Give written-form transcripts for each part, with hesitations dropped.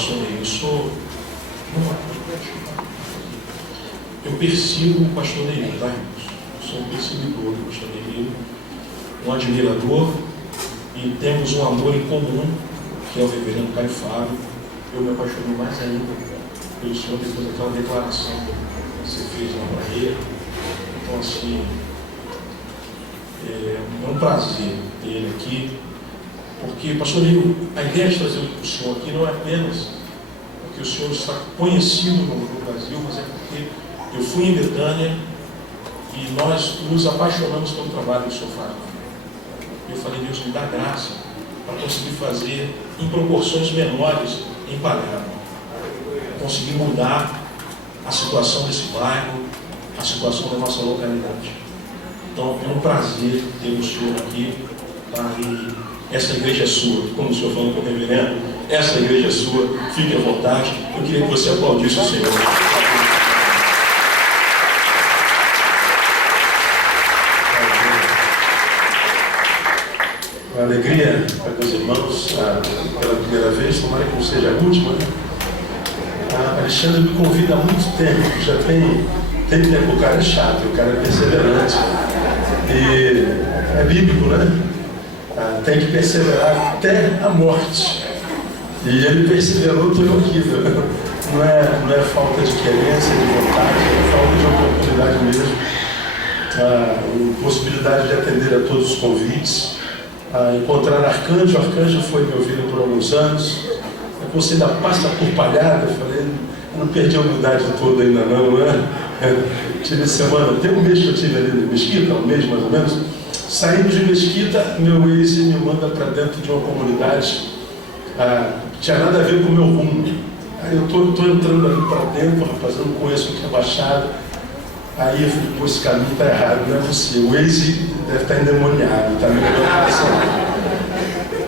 pastor Neil, eu persigo o pastor Neil, tá, irmãos? Eu sou um perseguidor do pastor Neil, um admirador, e temos um amor em comum, que é o reverendo Caio Fábio. Eu me apaixonei mais ainda pelo senhor depois daquela declaração que você fez lá para ele. Então, assim, é um prazer ter ele aqui, porque, pastor Neil, a ideia de trazer o senhor aqui não é apenas porque o senhor está conhecido no Brasil, mas é porque eu fui em Betânia e nós nos apaixonamos pelo trabalho que o senhor faz. Eu falei, Deus, me dá graça para conseguir fazer em proporções menores em Palermo, conseguir mudar a situação desse bairro, a situação da nossa localidade. Então, é um prazer ter o senhor aqui, tá? E essa igreja é sua, como o senhor falou com o reverendo, essa igreja é sua, fique à vontade. Eu queria que você aplaudisse o Senhor. Uma alegria para os irmãos pela primeira vez, tomara que não seja a última, né? Alexandre me convida há muito tempo, já tem tempo. O cara é chato, o cara é perseverante, e é bíblico, né? Tem que perseverar até a morte, e ele perseverou, estou horrível. Não é falta de querência, de vontade, é falta de oportunidade mesmo, possibilidade de atender a todos os convites, encontrar Arcanjo foi meu filho por alguns anos. Você ainda passa por palhada. Eu falei, eu não perdi a humildade toda ainda não, né? Tive semana, tem um mês que eu tive ali em Mesquita, um mês mais ou menos. Saindo de Mesquita, meu ex me manda para dentro de uma comunidade, tinha nada a ver com o meu rumo. Aí eu estou entrando ali para dentro, rapaz, eu não conheço o que é Baixada. Aí eu falei, pô, esse caminho está errado, não é você. O ex deve estar endemoniado, está me levando.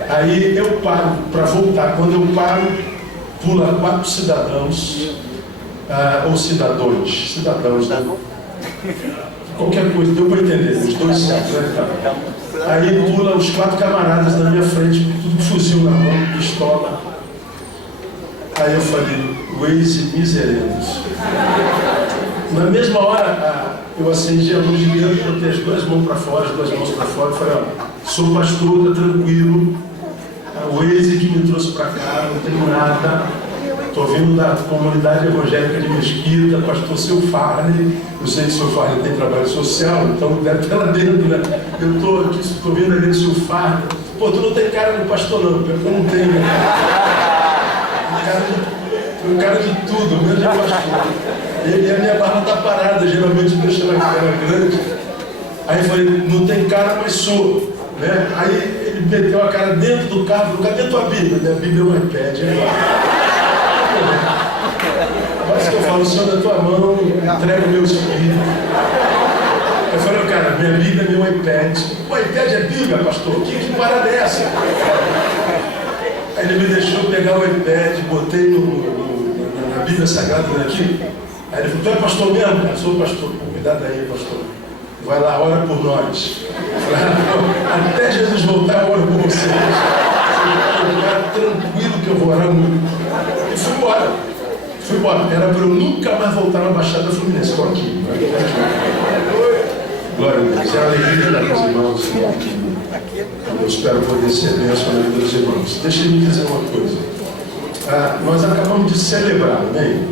Aí eu paro para voltar. Quando eu paro, pula 4 cidadãos, ou cidadãos, né? Qualquer coisa, deu para entender, os dois certos, né? Aí pula os 4 camaradas na minha frente, tudo com fuzil na mão, pistola. Aí eu falei, Waze miserendos. Na mesma hora, eu acendi a luz de dentro, botei as 2 mãos para fora, as 2 mãos para fora, e falei, ó, sou pastor, tá tranquilo. O Waze que me trouxe para cá, não tenho nada. Estou vindo da comunidade evangélica de Mesquita, pastor Seu Farley. Eu sei que o Seu Farley tem trabalho social, então deve estar lá dentro, né? Eu estou aqui, estou vindo ali do Seu Farley. Pô, tu não tem cara de pastor não, porque eu não tenho, né? Um cara de tudo, menos de pastor. E a minha barba está parada, geralmente deixa ela grande. Aí eu falei, não tem cara, mas sou. Né? Aí ele meteu a cara dentro do carro, cadê tua Bíblia? Minha Bíblia é um iPad. Mas que eu falo, Senhor, da tua mão, entrega o meu espírito. Eu falei, cara, minha Bíblia é meu iPad. O iPad é Bíblia, pastor? Que parada é essa? Aí ele me deixou pegar o iPad, botei na Bíblia Sagrada aqui. Aí ele falou, tu é pastor mesmo? Eu sou pastor. Pô, cuidado aí, pastor. Vai lá, ora por nós. Eu falei, até Jesus voltar, eu oro por vocês. Tranquilo que eu vou orar muito. E fui embora. Era para eu nunca mais voltar na Baixada Fluminense. Estou aqui. Glória a Deus. É a alegria dos irmãos. Eu espero poder ser bênção na vida dos irmãos. Deixa eu me dizer uma coisa. Nós acabamos de celebrar, amém?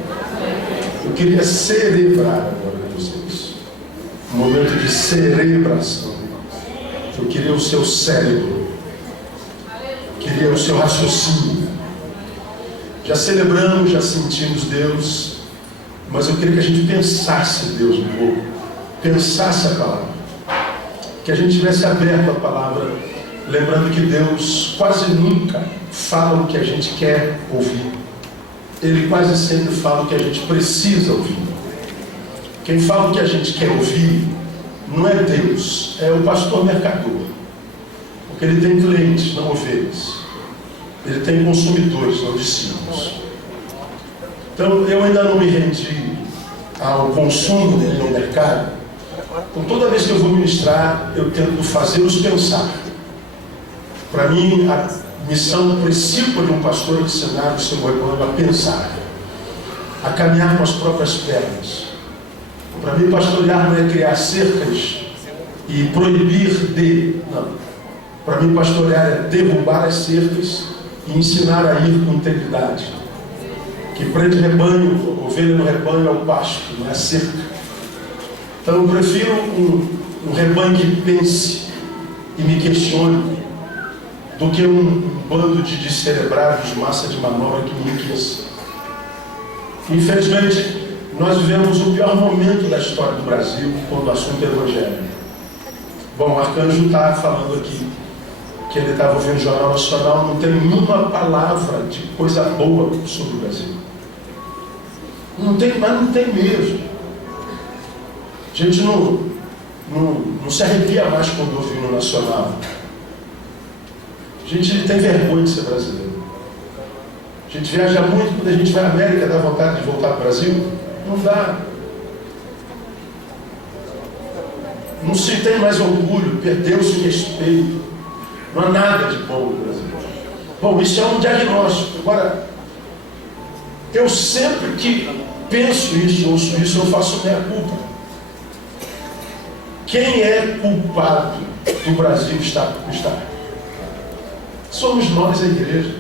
Eu queria celebrar agora com vocês. Um momento de celebração. Eu queria o seu cérebro. Eu queria o seu raciocínio. Já celebramos, já sentimos Deus, mas eu queria que a gente pensasse Deus um pouco, pensasse a palavra, que a gente tivesse aberto a palavra, lembrando que Deus quase nunca fala o que a gente quer ouvir. Ele quase sempre fala o que a gente precisa ouvir. Quem fala o que a gente quer ouvir não é Deus, é o pastor mercador, porque ele tem clientes, não ovelhas. Ele tem consumidores, não discípulos. Então, eu ainda não me rendi ao consumo dele no mercado. Então, toda vez que eu vou ministrar, eu tento fazê-los pensar. Para mim, Missão principal de um pastor é ensinar o seu rebanho a pensar, a caminhar com as próprias pernas. Para mim, pastorear não é criar cercas e proibir de. Não. Para mim, pastorear é derrubar as cercas e ensinar a ir com integridade. Que prende rebanho, ovelha no rebanho é o pasto, não é a cerca. Então eu prefiro um rebanho que pense e me questione do que um bando de descerebrados, massa de manobra que me enriqueça. Infelizmente, nós vivemos o pior momento da história do Brasil quando o assunto é evangelho. Bom, o Arcanjo está falando aqui que ele estava ouvindo o Jornal Nacional, não tem nenhuma palavra de coisa boa sobre o Brasil. Não tem, mas não tem mesmo. A gente não se arrepia mais quando ouve o Nacional. A gente tem vergonha de ser brasileiro. A gente viaja muito, quando a gente vai à América, dá vontade de voltar para o Brasil. Não dá. Não se tem mais orgulho, perdeu-se o respeito. Não há nada de bom no Brasil. Bom, isso é um diagnóstico. Agora, eu sempre que penso isso, ouço isso, eu faço minha culpa. Quem é culpado do Brasil estar como está? Somos nós, a igreja.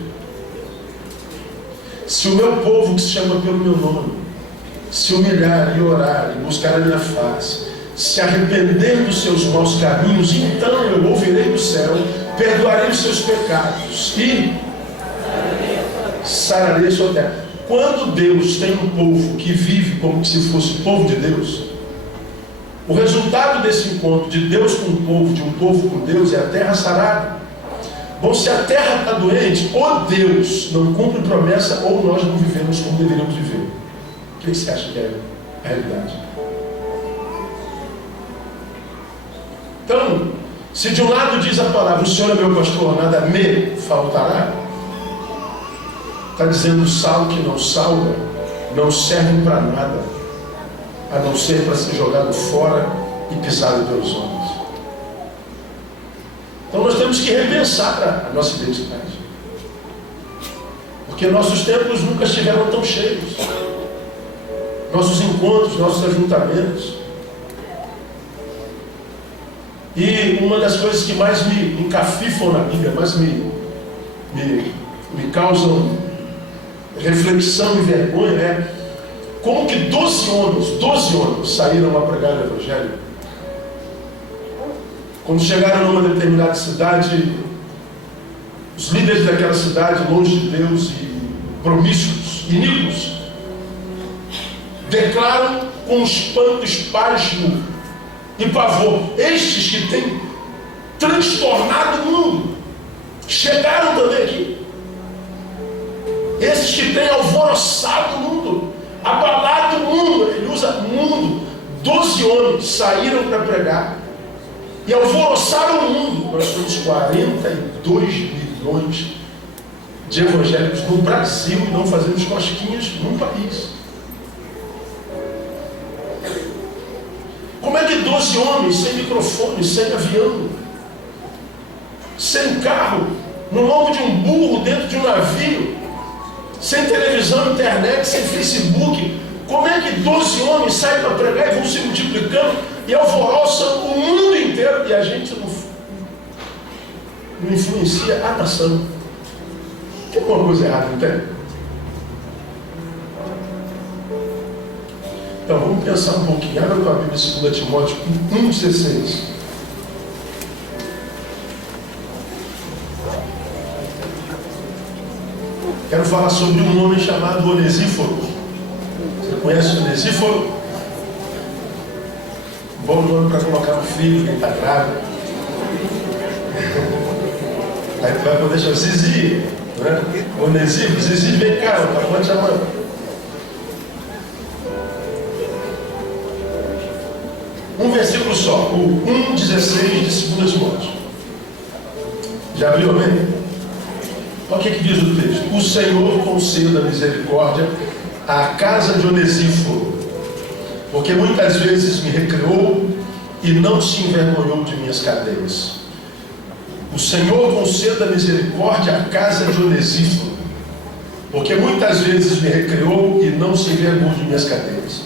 Se o meu povo, que se chama pelo meu nome, se humilhar e orar e buscar a minha face, se arrepender dos seus maus caminhos, então eu ouvirei do céu, perdoarei os seus pecados e sararei a sua terra. Quando Deus tem um povo que vive como se fosse o povo de Deus, o resultado desse encontro de Deus com o povo, de um povo com Deus, é a terra sarada. Bom, se a terra está doente, ou Deus não cumpre promessa, ou nós não vivemos como deveríamos viver. O que você acha que é a realidade? Então, se de um lado diz a palavra, o Senhor é meu pastor, nada me faltará, está dizendo o sal que não salga, não serve para nada, a não ser para ser jogado fora e pisado pelos homens. Então nós temos que repensar a nossa identidade. Porque nossos templos nunca estiveram tão cheios. Nossos encontros, nossos ajuntamentos. E uma das coisas que mais me encafifam na Bíblia, mais me causam reflexão e vergonha é como que 12 homens saíram a pregar o Evangelho. Quando chegaram numa determinada cidade, os líderes daquela cidade, longe de Deus e promíscuos, iníquos, declaram com espanto, espasmo e pavor: estes que têm transtornado o mundo, chegaram também aqui. Esses que têm alvoroçado o mundo, abalado o mundo, ele usa mundo. 12 homens saíram para pregar e alvoroçaram o mundo. Nós temos 42 milhões de evangélicos no Brasil e não fazemos cosquinhas num país. Como é que 12 homens sem microfone, sem avião, sem carro, no lombo de um burro, dentro de um navio, sem televisão, internet, sem Facebook, como é que 12 homens saem para pregar e vão se multiplicando e alvoroçam o mundo inteiro e a gente não influencia a nação? Tem alguma coisa errada, não tem? Então vamos pensar um pouquinho. Abra com a Bíblia 2 Timóteo 1,16. Quero falar sobre um homem chamado Onesíforo. Você conhece o Onesíforo? Bom nome para colocar no filho, quem está grávida. Aí tu vai poder chamar Zizi, né? Onesíforo, Zizi, vem cá, tá pode chamar. Um versículo só, o 1,16 de 2 Timóteo. Já abriu, amém? Olha o que diz o texto: o Senhor conceda misericórdia à casa de Onesíforo, porque muitas vezes me recriou e não se envergonhou de minhas cadeias. O Senhor conceda misericórdia à casa de Onesíforo, porque muitas vezes me recreou e não se envergonhou de minhas cadeias.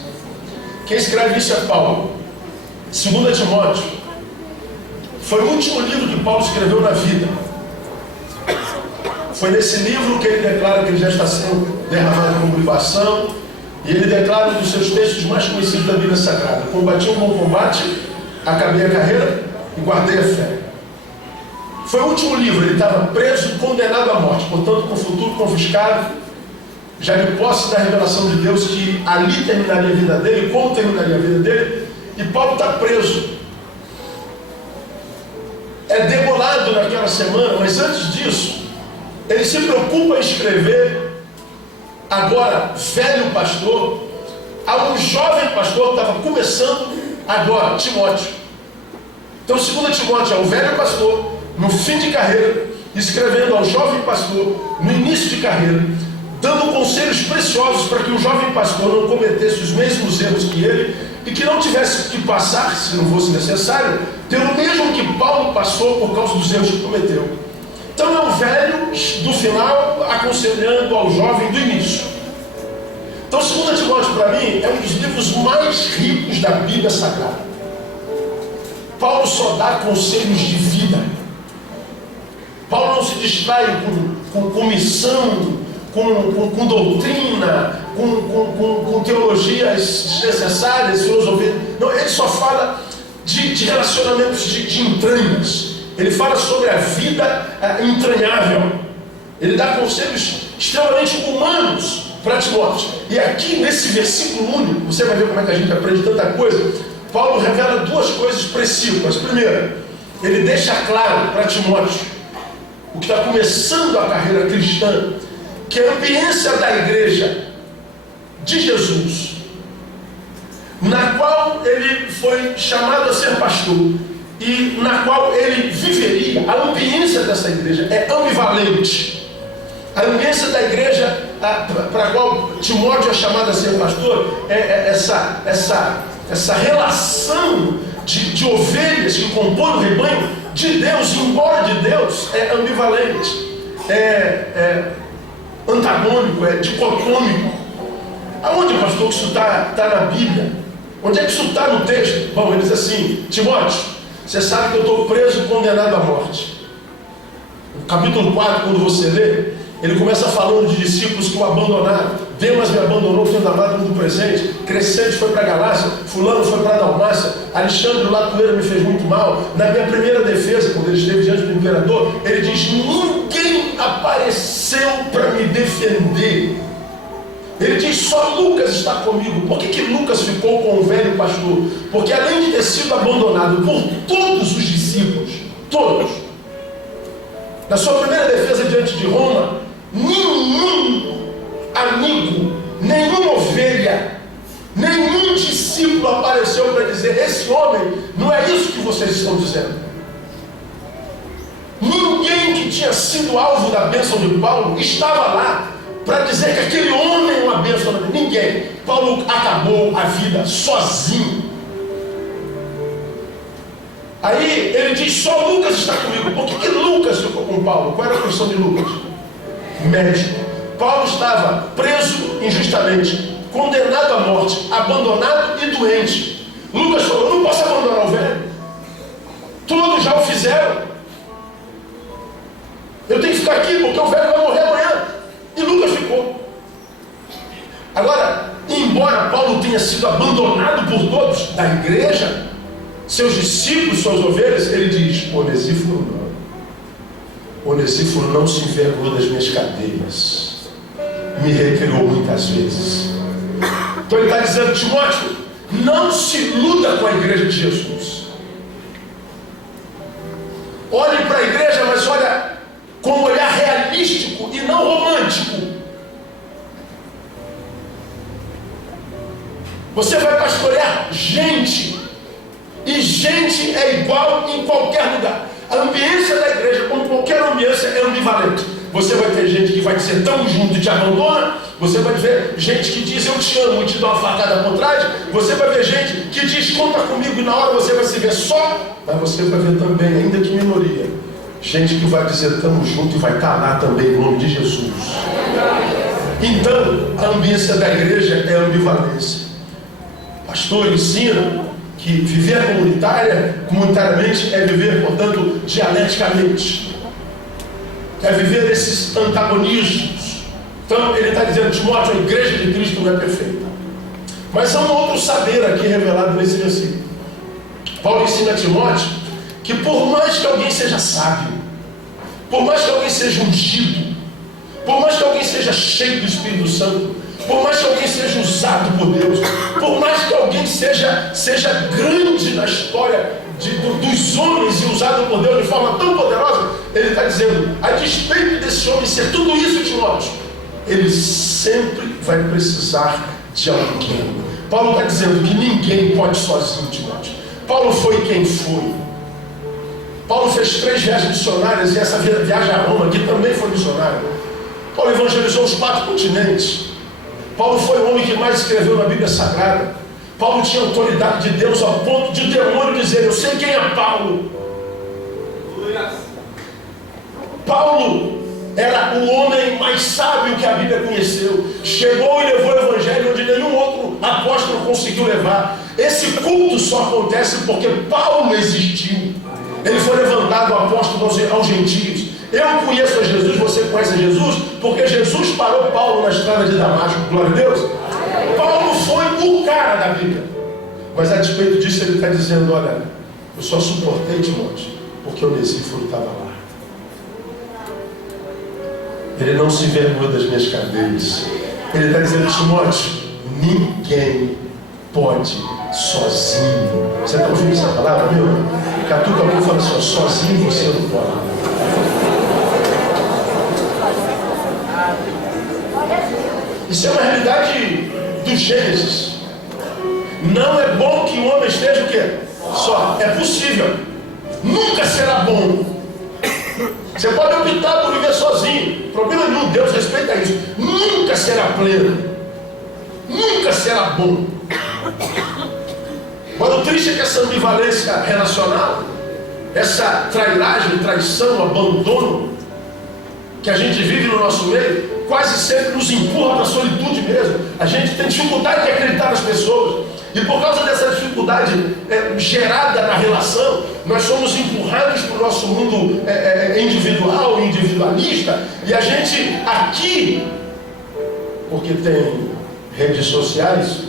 Quem escreve isso é Paulo. 2 Timóteo foi o último livro que Paulo escreveu na vida. Foi nesse livro que ele declara que ele já está sendo derramado como libação, e ele declara um dos seus textos mais conhecidos da Bíblia Sagrada: combati um bom combate, acabei a carreira e guardei a fé. Foi o último livro. Ele estava preso, condenado à morte, portanto com o futuro confiscado, já de posse da revelação de Deus que ali terminaria a vida dele, como terminaria a vida dele, e Paulo está preso. É degolado naquela semana, mas antes disso, ele se preocupa em escrever, agora velho pastor, a um jovem pastor que estava começando agora, Timóteo. Então 2 Timóteo é o velho pastor, no fim de carreira, escrevendo ao jovem pastor, no início de carreira, dando conselhos preciosos para que o jovem pastor não cometesse os mesmos erros que ele, e que não tivesse que passar, se não fosse necessário, pelo mesmo que Paulo passou por causa dos erros que cometeu. Então é o velho do final aconselhando ao jovem do início. Então 2 Timóteo para mim é um dos livros mais ricos da Bíblia Sagrada. Paulo só dá conselhos de vida. Paulo não se distrai com missão, com doutrina, com teologias desnecessárias, filosofia. Não, ele só fala de relacionamentos de entranhas. Ele fala sobre a vida entranhável. Ele dá conselhos extremamente humanos para Timóteo. E aqui nesse versículo único, você vai ver como é que a gente aprende tanta coisa. Paulo revela duas coisas precípulas. Primeiro, ele deixa claro para Timóteo, o que está começando a carreira cristã, que a ambiência da igreja de Jesus, na qual ele foi chamado a ser pastor e na qual ele viveria, a ambiência dessa igreja é ambivalente. A ambiência da igreja para a qual Timóteo é chamado a ser pastor é essa relação de ovelhas que compõem o rebanho de Deus, embora de Deus, é ambivalente, é antagônico, é dicotômico. Aonde, pastor, que isso está na Bíblia? Onde é que isso está no texto? Bom, ele diz assim: Timóteo, você sabe que eu estou preso e condenado à morte. No capítulo 4, quando você lê, ele começa falando de discípulos que o abandonaram. Demas me abandonou, tendo amado no presente. Crescente foi para a Galácia, fulano foi para a Dalmácia, Alexandre o Latueiro me fez muito mal. Na minha primeira defesa, quando ele esteve diante do imperador, ele diz: ninguém apareceu para me defender. Ele diz: só Lucas está comigo. Por que Lucas ficou com o velho pastor? Porque além de ter sido abandonado por todos os discípulos, todos, na sua primeira defesa diante de Roma, nenhum amigo, nenhuma ovelha, nenhum discípulo apareceu para dizer: esse homem não é isso que vocês estão dizendo. Ninguém que tinha sido alvo da bênção de Paulo estava lá para dizer que aquele homem é uma bênção. Ninguém. Paulo acabou a vida sozinho. Aí ele diz: só Lucas está comigo. Por que Lucas ficou com Paulo? Qual era a função de Lucas? Médico. Paulo estava preso injustamente, condenado à morte, abandonado e doente. Lucas falou: eu não posso abandonar o velho. Todos já o fizeram. Eu tenho que ficar aqui porque o velho vai morrer amanhã. E Lucas ficou. Agora, embora Paulo tenha sido abandonado por todos da igreja, seus discípulos, suas ovelhas, ele diz: Onesíforo não. Onesíforo não se envergonhou das minhas cadeias. Me recriou muitas vezes. Então ele está dizendo: Timóteo, não se iluda com a igreja de Jesus. Olhe para a igreja, mas olha com um olhar realístico e não romântico. Você vai pastorear gente, e gente é igual em qualquer lugar. A ambiência da igreja, como qualquer ambiência, é ambivalente. Você vai ter gente que vai dizer tão junto e te abandona. Você vai ver gente que diz eu te amo e te dá uma facada por trás. Você vai ver gente que diz conta comigo e na hora você vai se ver só. Mas você vai ver também, ainda que minoria, Gente que vai dizer estamos juntos e vai estar lá também em nome de Jesus. Então, a ambiência da igreja é a ambivalência. O pastor ensina que viver comunitariamente é viver, portanto, dialeticamente. É viver esses antagonismos. Então, ele está dizendo, Timóteo, a igreja de Cristo não é perfeita. Mas há um outro saber aqui revelado nesse versículo. Paulo ensina a Timóteo que por mais que alguém seja sábio, por mais que alguém seja ungido, por mais que alguém seja cheio do Espírito Santo, por mais que alguém seja usado por Deus, por mais que alguém seja grande na história dos homens e usado por Deus de forma tão poderosa, ele está dizendo, a despeito desse homem ser tudo isso, Timóteo, ele sempre vai precisar de alguém. Paulo está dizendo que ninguém pode sozinho, Timóteo. Paulo foi quem foi. Paulo fez 3 viagens missionárias e essa viagem a Roma, que também foi missionária. Paulo evangelizou os 4 continentes. Paulo foi o homem que mais escreveu na Bíblia Sagrada. Paulo tinha autoridade de Deus ao ponto de o demônio dizer, eu sei quem é Paulo. Paulo era o homem mais sábio que a Bíblia conheceu. Chegou e levou o evangelho onde nenhum outro apóstolo conseguiu levar. Esse culto só acontece porque Paulo existiu. Ele foi levantado apóstolo aos gentios. Eu conheço a Jesus, você conhece a Jesus, porque Jesus parou Paulo na estrada de Damasco. Glória a Deus. Paulo foi o cara da Bíblia. Mas a despeito disso ele está dizendo, olha, eu só suportei Timóteo porque Onesíforo estava lá. Ele não se envergonhou das minhas cadeias. Ele está dizendo, Timóteo, ninguém pode sozinho. Você está ouvindo essa palavra, meu? Catuca a mão e fala assim, sozinho você não pode. Isso é uma realidade do Gênesis. Não é bom que o homem esteja o quê? Só. É possível. Nunca será bom. Você pode optar por viver sozinho. Problema nenhum, Deus respeita isso. Nunca será pleno. Nunca será bom. Mas o triste é que essa ambivalência relacional, essa trairagem, traição, abandono que a gente vive no nosso meio, quase sempre nos empurra para a solitude mesmo. A gente tem dificuldade de acreditar nas pessoas. E por causa dessa dificuldade gerada na relação, nós somos empurrados para o nosso mundo individual, individualista. E a gente aqui, porque tem redes sociais,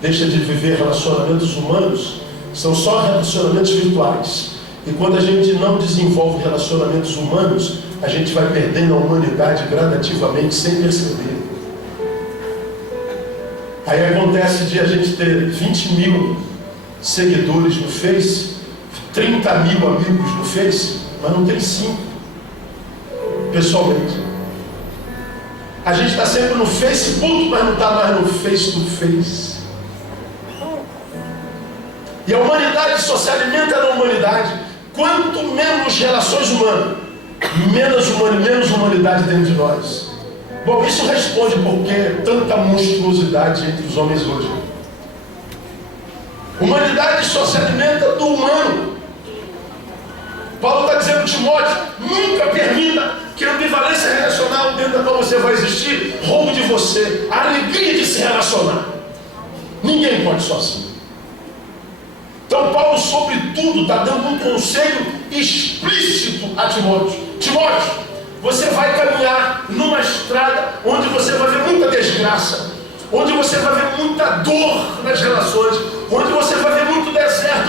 deixa de viver relacionamentos humanos, são só relacionamentos virtuais. E quando a gente não desenvolve relacionamentos humanos, a gente vai perdendo a humanidade gradativamente, sem perceber. Aí acontece de a gente ter 20 mil seguidores no Face, 30 mil amigos no Face, mas não tem 5 pessoalmente. A gente está sempre no Facebook, mas não está mais no Face to Face. E a humanidade só se alimenta na humanidade. Quanto menos relações humanas, menos humanidade dentro de nós. Bom, isso responde por que tanta monstruosidade entre os homens hoje. Humanidade só se alimenta do humano. Paulo está dizendo, Timóteo, nunca permita que a ambivalência relacional dentro da qual você vai existir roube de você a alegria de se relacionar. Ninguém pode sozinho. Então Paulo, sobretudo, está dando um conselho explícito a Timóteo. Timóteo, você vai caminhar numa estrada onde você vai ver muita desgraça, onde você vai ver muita dor nas relações, onde você vai ver muito deserto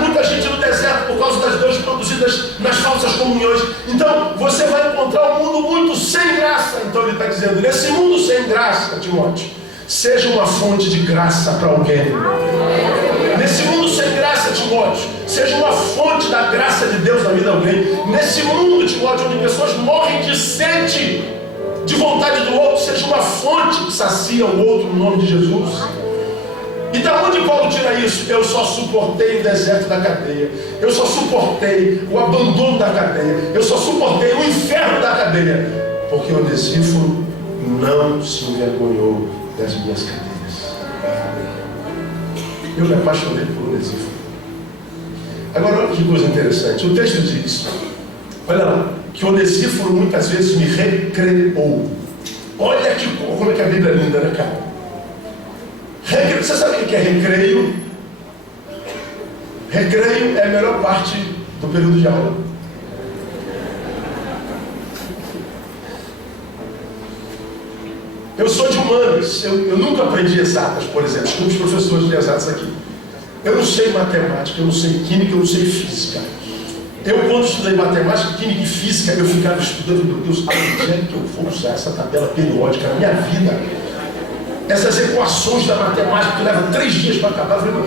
muita gente no deserto por causa das dores produzidas nas falsas comunhões. Então você vai encontrar um mundo muito sem graça. Então ele está dizendo, nesse mundo sem graça, Timóteo, seja uma fonte de graça para alguém. Nesse mundo sem graça, Timóteo, seja uma fonte da graça de Deus na vida de alguém. Nesse mundo, Timóteo, onde pessoas morrem de sede, de vontade do outro, seja uma fonte que sacia o outro no nome de Jesus. E da onde Paulo tira isso? Eu só suportei o deserto da cadeia. Eu só suportei o abandono da cadeia. Eu só suportei o inferno da cadeia. Porque Onesíforo não se envergonhou das minhas cadeias. Eu me apaixonei por Onesíforo. Agora, olha que coisa interessante. O texto diz Olha lá, que Onesíforo muitas vezes me recreou. Olha como é que a Bíblia é linda, né, cara? Você sabe o que é recreio? Recreio é a melhor parte do período de aula. Eu sou de humanas, eu nunca aprendi exatas, por exemplo. Temos professores de exatas aqui. Eu não sei matemática, eu não sei química, eu não sei física. Eu, quando estudei matemática, química e física, eu ficava estudando, meu Deus, aonde é que eu vou usar essa tabela periódica na minha vida? Essas equações da matemática que levam 3 dias para acabar, eu falei,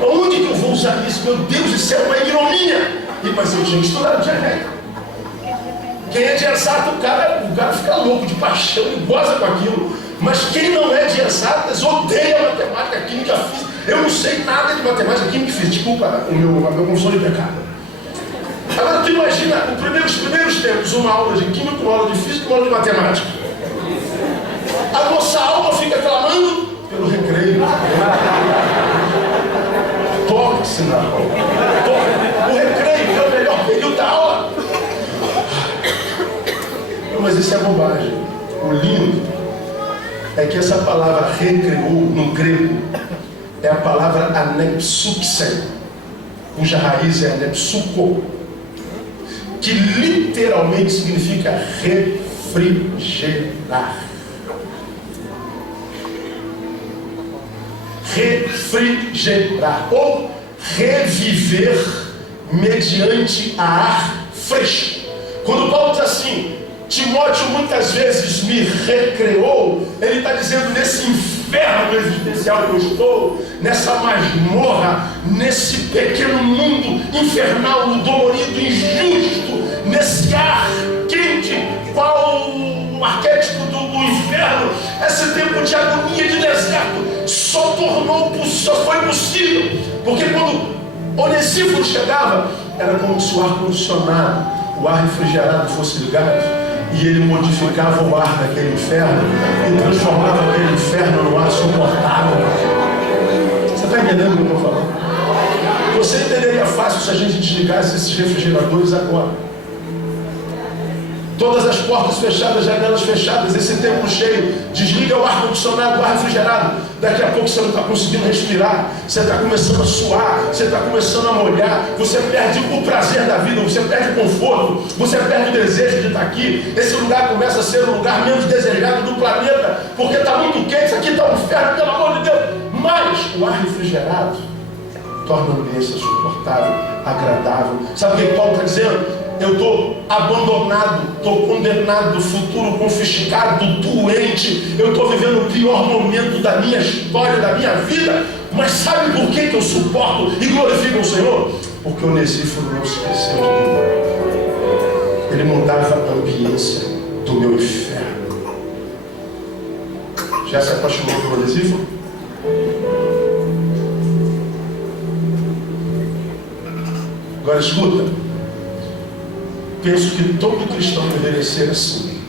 aonde que eu vou usar isso? Meu Deus, isso é uma ironia! Mas eu tinha que estudar, não tinha jeito. Quem é de exato, o cara fica louco de paixão e goza com aquilo. Mas quem não é de exatas odeia matemática, química, física. Eu não sei nada de matemática, química e física. Desculpa a meu confusão de pecado. Agora tu imagina os primeiros tempos, uma aula de química, uma aula de física, uma aula de matemática. A nossa alma fica clamando pelo recreio. Toque-se na aula. O recreio é o melhor período da aula. Mas isso é bobagem. O lindo é que essa palavra recreou no grego é a palavra anepsuxen, cuja raiz é anepsuko, que literalmente significa refrigerar. Refrigerar ou reviver mediante a ar fresco. Quando Paulo diz assim, Timóteo muitas vezes me recreou, ele está dizendo nesse inferno existencial que eu estou, nessa masmorra, nesse pequeno mundo infernal, dolorido, injusto, nesse ar quente, qual o arquétipo do inferno, esse tempo de agonia, de deserto, só foi possível, porque quando Onesíforo chegava, era como se o ar-condicionado, o ar refrigerado fosse ligado, e ele modificava o ar daquele inferno e transformava aquele inferno no ar suportável. Você está entendendo o que eu estou falando? Você entenderia fácil se a gente desligasse esses refrigeradores agora. Todas as portas fechadas, janelas fechadas, esse templo cheio, desliga o ar-condicionado, o ar refrigerado. Daqui a pouco você não está conseguindo respirar, você está começando a suar, você está começando a molhar, você perde o prazer da vida, você perde o conforto, você perde o desejo de estar aqui. Esse lugar começa a ser o lugar menos desejado do planeta, porque está muito quente, isso aqui está um inferno, pelo amor de Deus. Mas o ar refrigerado torna a ambiência suportável, agradável. Sabe o que Paulo está dizendo? Eu estou abandonado, estou condenado do futuro, confiscado, doente. Eu estou vivendo o pior momento da minha história, da minha vida. Mas sabe por que eu suporto e glorifico o Senhor? Porque o Onesíforo não se esqueceu de mim. Ele mudava a ambiência do meu inferno. Já se apaixonou por Onesíforo? Agora escuta. Penso que todo cristão deveria ser assim.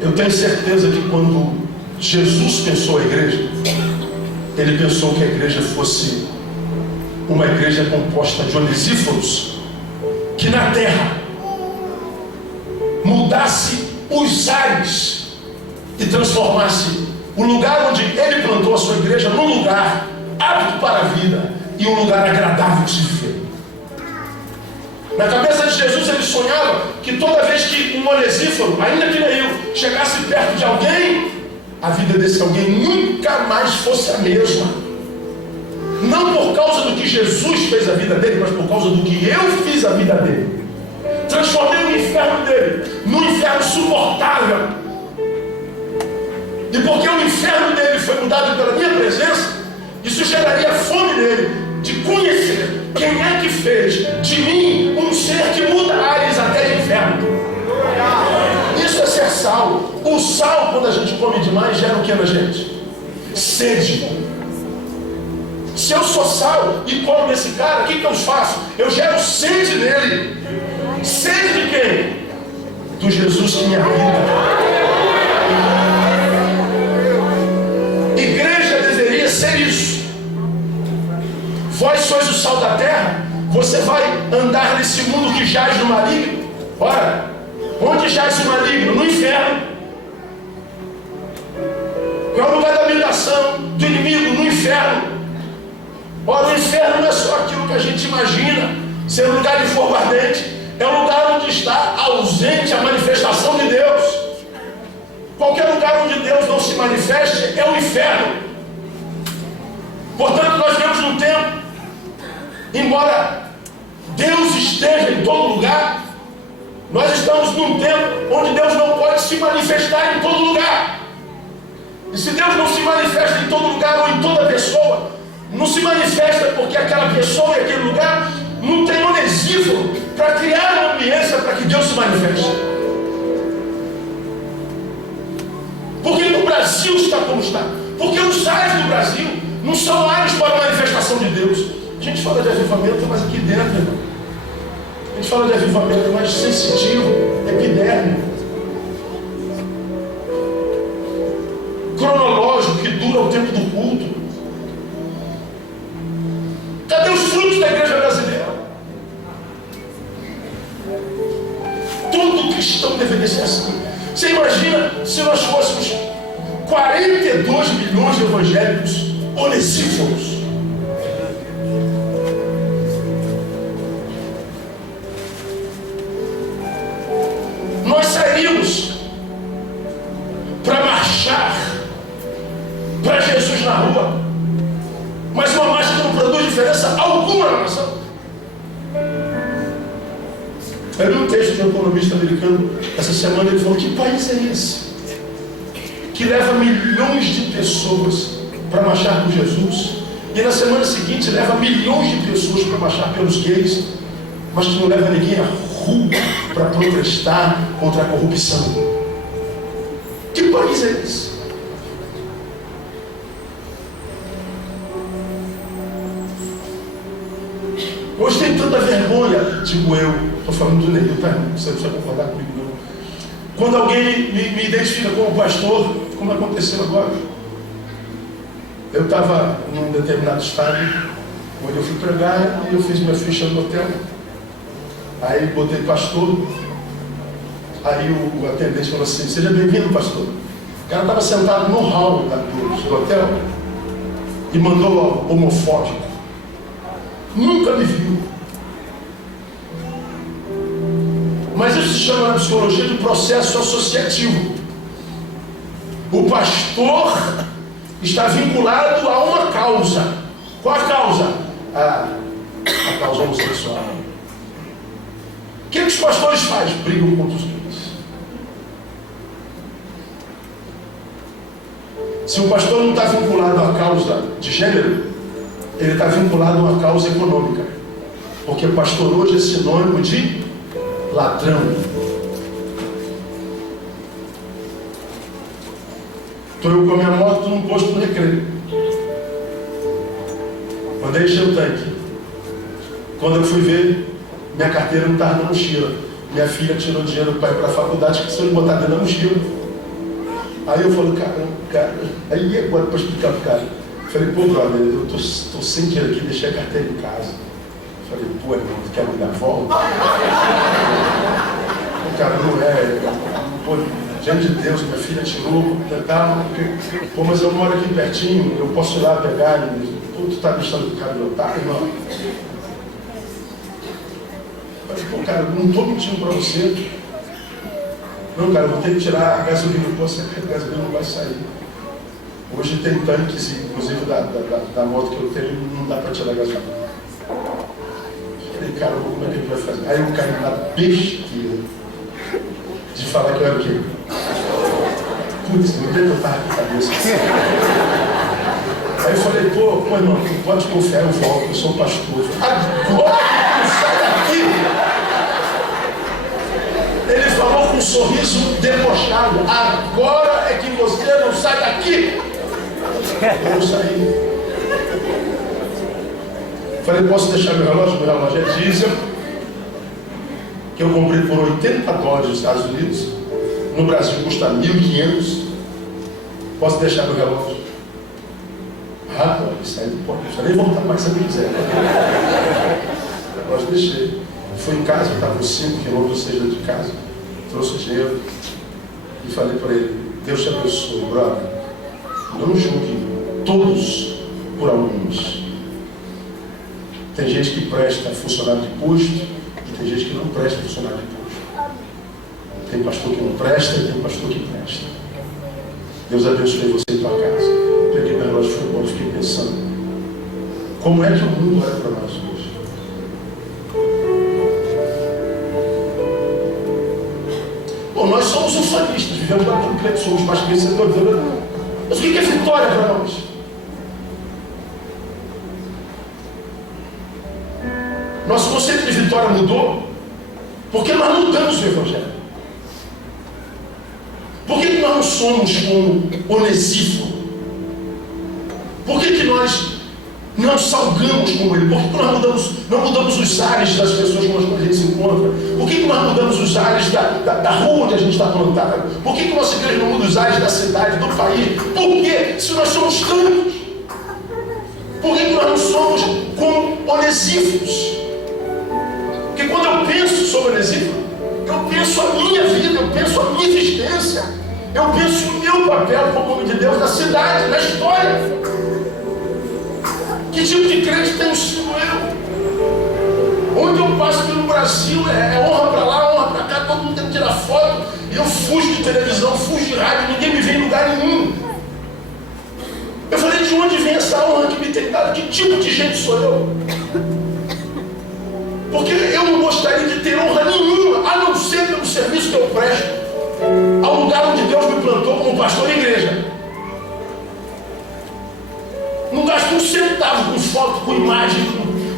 Eu tenho certeza que quando Jesus pensou a igreja, ele pensou que a igreja fosse uma igreja composta de onesíforos, que na terra mudasse os ares e transformasse o lugar onde ele plantou a sua igreja num lugar apto para a vida e um lugar agradável de se viver. Na cabeça de Jesus ele sonhava que toda vez que um onesíforo, ainda que nem eu, chegasse perto de alguém, a vida desse alguém nunca mais fosse a mesma. Não por causa do que Jesus fez a vida dele, mas por causa do que eu fiz a vida dele. Transformei o inferno dele num inferno suportável. E porque o inferno dele foi mudado pela minha presença, isso geraria a fome dele de conhecer quem é que fez de mim um ser que muda ares até de inferno. Isso é ser sal. O sal, quando a gente come demais, gera o que na gente? Sede. Se eu sou sal e como esse cara, o que eu faço? Eu gero sede nele. Sede de quem? Do Jesus que me habita. Igreja deveria ser isso. Vós sois o sal da terra, Você vai andar nesse mundo que jaz no maligno? Ora, onde jaz o maligno? No inferno. Qual é o lugar da habitação do inimigo? No inferno. Ora, o inferno não é só aquilo que a gente imagina ser um lugar de fogo ardente. É um lugar onde está ausente a manifestação de Deus. Qualquer lugar onde Deus não se manifeste é o inferno. Portanto, nós vemos um tempo, embora Deus esteja em todo lugar, nós estamos num tempo onde Deus não pode se manifestar em todo lugar. E se Deus não se manifesta em todo lugar ou em toda pessoa, não se manifesta porque aquela pessoa e aquele lugar não tem onesífero para criar uma ambiência para que Deus se manifeste. Porque o Brasil está como está. Porque os ares do Brasil não são ares para a manifestação de Deus. A gente fala de avivamento, mas aqui dentro, irmão. A gente fala de avivamento mais sensitivo, epidérmico, cronológico, que dura o tempo do culto. Cadê os frutos da igreja brasileira? Todo cristão deveria ser assim. Você imagina se nós fôssemos 42 milhões de evangélicos onesíforos? Nós sairíamos para marchar para Jesus na rua, mas uma marcha que não produz diferença alguma na nação. Eu li um texto de um economista americano essa semana. Ele falou: que país é esse que leva milhões de pessoas para marchar por Jesus, e na semana seguinte leva milhões de pessoas para marchar pelos gays, mas que não leva ninguém à rua para protestar contra a corrupção? Que país é esse? Hoje tem tanta vergonha, digo eu, estou falando do Neil, tá? Você não precisa concordar comigo, não. Quando alguém me identifica como pastor, como aconteceu agora. Eu estava num determinado estado, onde eu fui pregar, e eu fiz minha ficha no hotel. Aí botei pastor. Aí o atendente falou assim: seja bem-vindo, pastor. O cara estava sentado no hall do hotel e mandou logo: homofóbico. Nunca me viu. Mas isso se chama na psicologia de processo associativo. O pastor está vinculado a uma causa. Qual a causa? A causa homossexual. O que os pastores fazem? Brigam contra os gays. Se o pastor não está vinculado à causa de gênero, ele está vinculado a uma causa econômica. Porque pastor hoje é sinônimo de ladrão. Estou eu com a minha moto num posto do Recreio. Mandei encher o tanque. Quando eu fui ver, minha carteira não estava na mochila. Minha filha tirou dinheiro para ir para a faculdade, que se eu botar dentro da mochila. Aí eu falei: cara, aí agora para explicar para o cara. Falei: pô, brother, eu tô sem dinheiro aqui, deixei a carteira em casa. Falei: pô, irmão, tu quer me dar volta? O cara: não é, pô, diante de Deus, minha filha tirou, tá, pô, mas eu moro aqui pertinho, eu posso ir lá pegar, pô, tu tá deixando o cabelo, tá, irmão? Falei: pô, cara, não tô mentindo pra você. Não, cara, eu vou ter que tirar a gasolina, pô, a gasolina não vai sair. Hoje tem tanques, inclusive da moto que eu tenho, não dá para tirar gasolina. Falei: cara, como é que a gente vai fazer? Aí eu caí na besteira de falar que eu era o quê? Putz, não tem que eu estava com a cabeça. Aí eu falei: pô, irmão, pode confiar, eu volto, eu sou um pastor. Agora sai daqui! Ele falou com um sorriso debochado: agora é que você não sai daqui! Eu saí. Falei: posso deixar meu relógio? Meu relógio é diesel, que eu comprei por $80 nos Estados Unidos. No Brasil custa 1.500. Posso deixar meu relógio? Ah, pô, isso aí não pode. Deixa nem voltar mais se eu quiser. Nós deixei. Fui em casa, estava uns 5 quilômetros, ou seja, de casa. Trouxe o dinheiro e falei para ele: Deus te abençoe, brother. Não julgue todos por alguns. Tem gente que presta funcionário de posto e tem gente que não presta funcionário de posto. Tem pastor que não presta e tem pastor que presta. Deus abençoe você em tua casa. Peguei meu relógio de futebol e fiquei pensando: como é que o mundo olha para nós hoje? Bom, nós somos ufanistas, vivemos lá tudo que somos mais vencedores. Mas o que é vitória para nós? Nosso conceito de vitória mudou porque nós mudamos o Evangelho. Por que nós não somos como Onesíforo? Por que nós não salgamos como ele? Por que nós não mudamos os ares das pessoas com as quais a gente se encontra? Por que nós mudamos os ares da rua onde a gente está plantado? Por que nossa igreja não muda os ares da cidade, do país? Por que, se nós somos tantos? Por que nós não somos como Onesíforos? Porque quando eu penso sobre Onesíforo, eu penso a minha vida, eu penso a minha existência, eu penso o meu papel como homem de Deus na cidade, na história. Que tipo de crente tenho sido eu? Onde eu passo pelo Brasil é honra para lá, honra para cá, todo mundo tem que tirar foto, e eu fujo de televisão, fujo de rádio, ninguém me vê em lugar nenhum. Eu falei: de onde vem essa honra que me tem dado? Que tipo de gente sou eu? Porque eu não gostaria de ter honra nenhuma, a não ser pelo serviço que eu presto ao lugar onde Deus me plantou como pastor de igreja. Não gasto um centavo com foto, com imagem,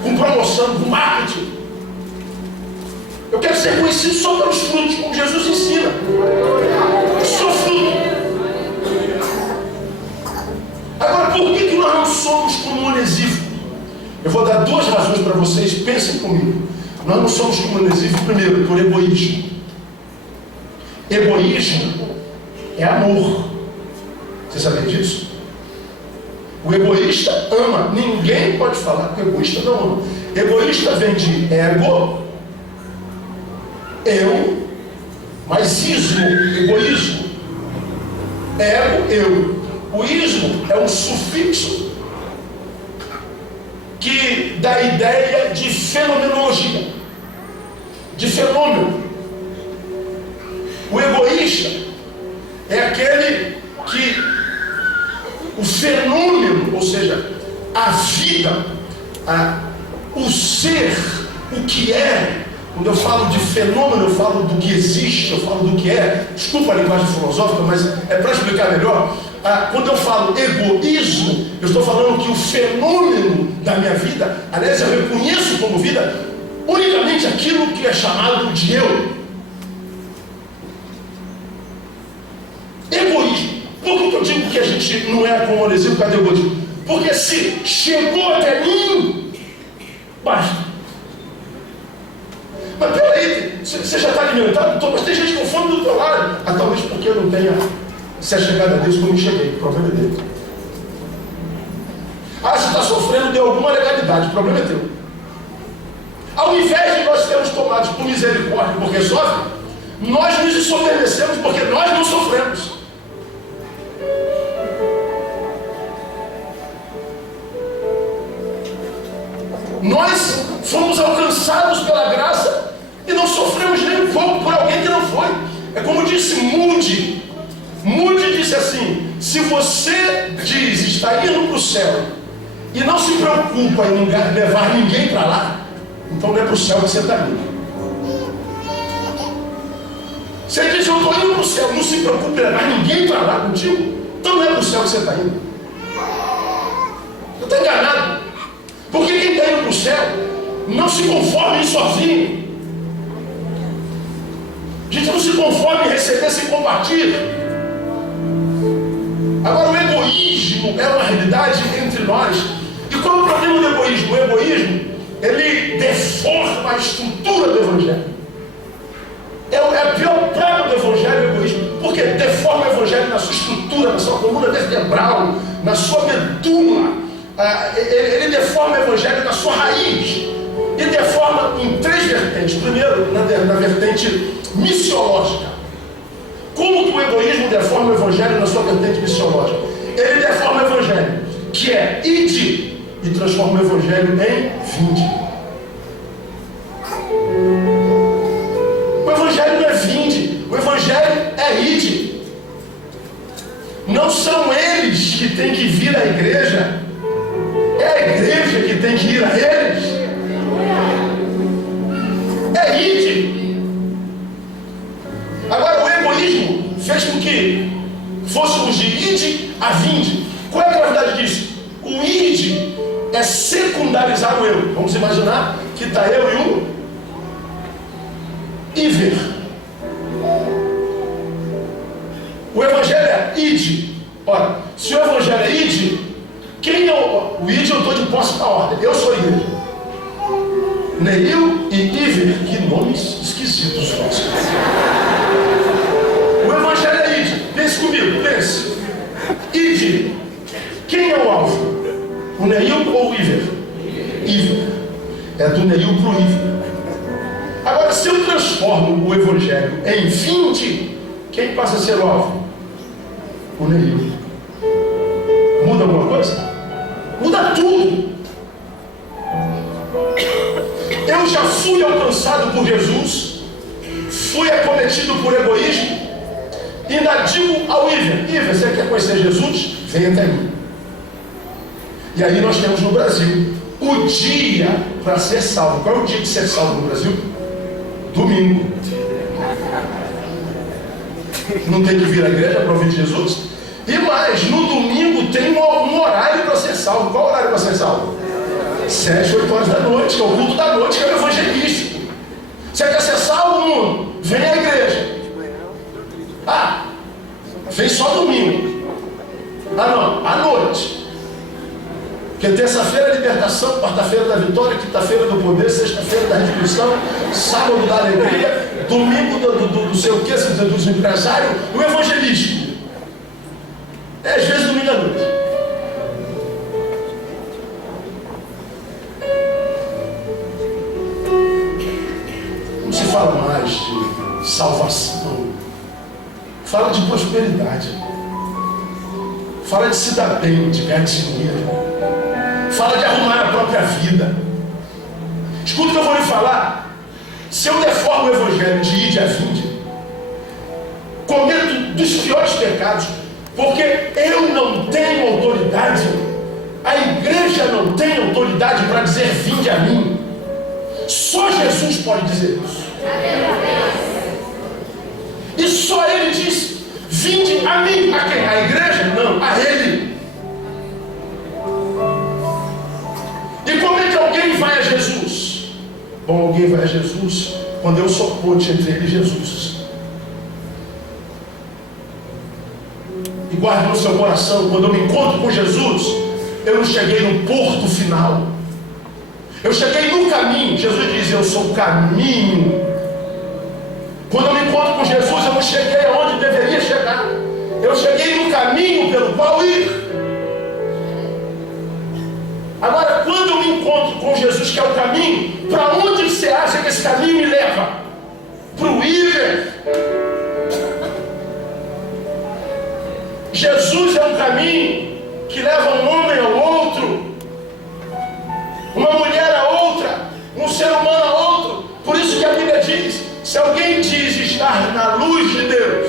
com promoção, com marketing. Eu quero ser conhecido só pelos frutos, como Jesus ensina. Eu sou fruto. Agora, por que nós não somos como Onesíforo? Eu vou dar 2 razões para vocês, pensem comigo. Nós não somos como Onesíforo, primeiro, por egoísmo. Egoísmo é amor. Você sabia disso? O egoísta ama. Ninguém pode falar que o egoísta não ama. Egoísta vem de ego, eu, mas ismo, egoísmo. Ego, eu. O ismo é um sufixo que dá a ideia de fenomenologia, de fenômeno. O egoísta é aquele que o fenômeno, ou seja, a vida, o ser, o que é. Quando eu falo de fenômeno, eu falo do que existe, eu falo do que é. Desculpa a linguagem filosófica, mas é para explicar melhor. Quando eu falo egoísmo, eu estou falando que o fenômeno da minha vida, aliás, eu reconheço como vida unicamente aquilo que é chamado de eu. Egoísmo. Por que eu digo que a gente não é como Onesíforo? Cadê o egoísmo? Porque se chegou até mim, basta. Mas peraí, você já está alimentado? Mas tem gente com fome do teu lado. Talvez porque eu não tenha se achegado a Deus como eu cheguei. O problema é dele. Você está sofrendo de alguma legalidade. O problema é teu. Ao invés de nós sermos tomados por misericórdia porque sofre, nós nos ensoberbecemos porque nós não sofremos. Nós fomos alcançados pela graça e não sofremos nem um pouco por alguém que não foi. É como disse Moody. Moody disse assim: se você diz está indo para o céu e não se preocupa em levar ninguém para lá, então não é para o céu que você está indo. Você diz: eu estou indo para o céu, não se preocupe em levar ninguém para lá contigo, então não é para o céu que você está indo. Você está enganado. Porque quem está indo para o céu não se conforma em ir sozinho. A gente não se conforma em receber sem compartilhar. Agora, o egoísmo é uma realidade entre nós. E qual é o problema do egoísmo? O egoísmo, ele deforma a estrutura do Evangelho. É a pior praga do Evangelho, o egoísmo. Porque deforma o Evangelho na sua estrutura, na sua coluna vertebral, na sua medula. Ele deforma o Evangelho na sua raiz. e deforma em 3 vertentes. Primeiro, na vertente missiológica. Como que o egoísmo deforma o evangelho na sua vertente missiológica? Ele deforma o evangelho, que é ide, e transforma o evangelho em vinde. O evangelho não é vinde, o evangelho é ide. Não são eles que têm que vir à igreja, é a igreja que tem que ir a eles. É ide. Agora, o egoísmo fez com que fôssemos de ide a vinde. Qual é a gravidade disso? O ide é secundarizar o eu. Vamos imaginar que está eu e o Iver. O evangelho é ide. Ora, se o evangelho é ide, quem é o ide? Eu estou de posse da ordem. Eu sou igreja. Neil e Iver, que nomes esquisitos. O evangelho é ide. Pense comigo, pense. Ide. Quem é o alvo? O Neil ou o Iver? Iver. É do Neil para o Iver. Agora, se eu transformo o evangelho em vinde, quem passa a ser o alvo? O Neil. Muda alguma coisa? Muda tudo. Eu já fui alcançado por Jesus, fui acometido por egoísmo, e ainda digo ao Iver: Iver, você quer conhecer Jesus? Vem até mim. E aí nós temos no Brasil o dia para ser salvo. Qual é o dia de ser salvo no Brasil? Domingo. Não tem que vir à igreja para ouvir Jesus? E mais, no domingo tem um horário para ser salvo. Qual horário para ser salvo? 7, 8 horas da noite, que é o culto da noite, que é o evangelístico. Você quer ser salvo, mundo? Vem à igreja. Ah, vem só domingo. Ah não, à noite. Porque terça-feira é libertação, quarta-feira da vitória, quinta-feira do poder, sexta-feira da restituição, sábado da alegria, domingo do sei o que, dos empresários, o evangelístico. É às vezes domingo à noite. Não se fala mais de salvação, fala de prosperidade, fala de se dar bem, de ganhar dinheiro, fala de arrumar a própria vida. Escuta o que eu vou lhe falar. Se eu deformo o evangelho de ide a vinde, cometo dos piores pecados, porque eu não tenho autoridade, a igreja não tem autoridade para dizer vinde a mim. Só Jesus pode dizer isso. E só ele diz vinde a mim. A quem? A igreja? Não, a ele. E como é que alguém vai a Jesus? Bom, alguém vai a Jesus quando eu sou ponte entre ele e Jesus. E guarde no seu coração, quando eu me encontro com Jesus, eu não cheguei no porto final. Eu cheguei no caminho. Jesus diz: eu sou o caminho. Quando eu me encontro com Jesus, eu não cheguei aonde deveria chegar. Eu cheguei no caminho pelo qual ir. Agora, quando eu me encontro com Jesus, que é o caminho, para onde você acha que esse caminho me leva? Para o Iver. Jesus é um caminho que leva um homem ao outro, uma mulher a outra, um ser humano a outro. Por isso que a Bíblia diz: se alguém diz estar na luz de Deus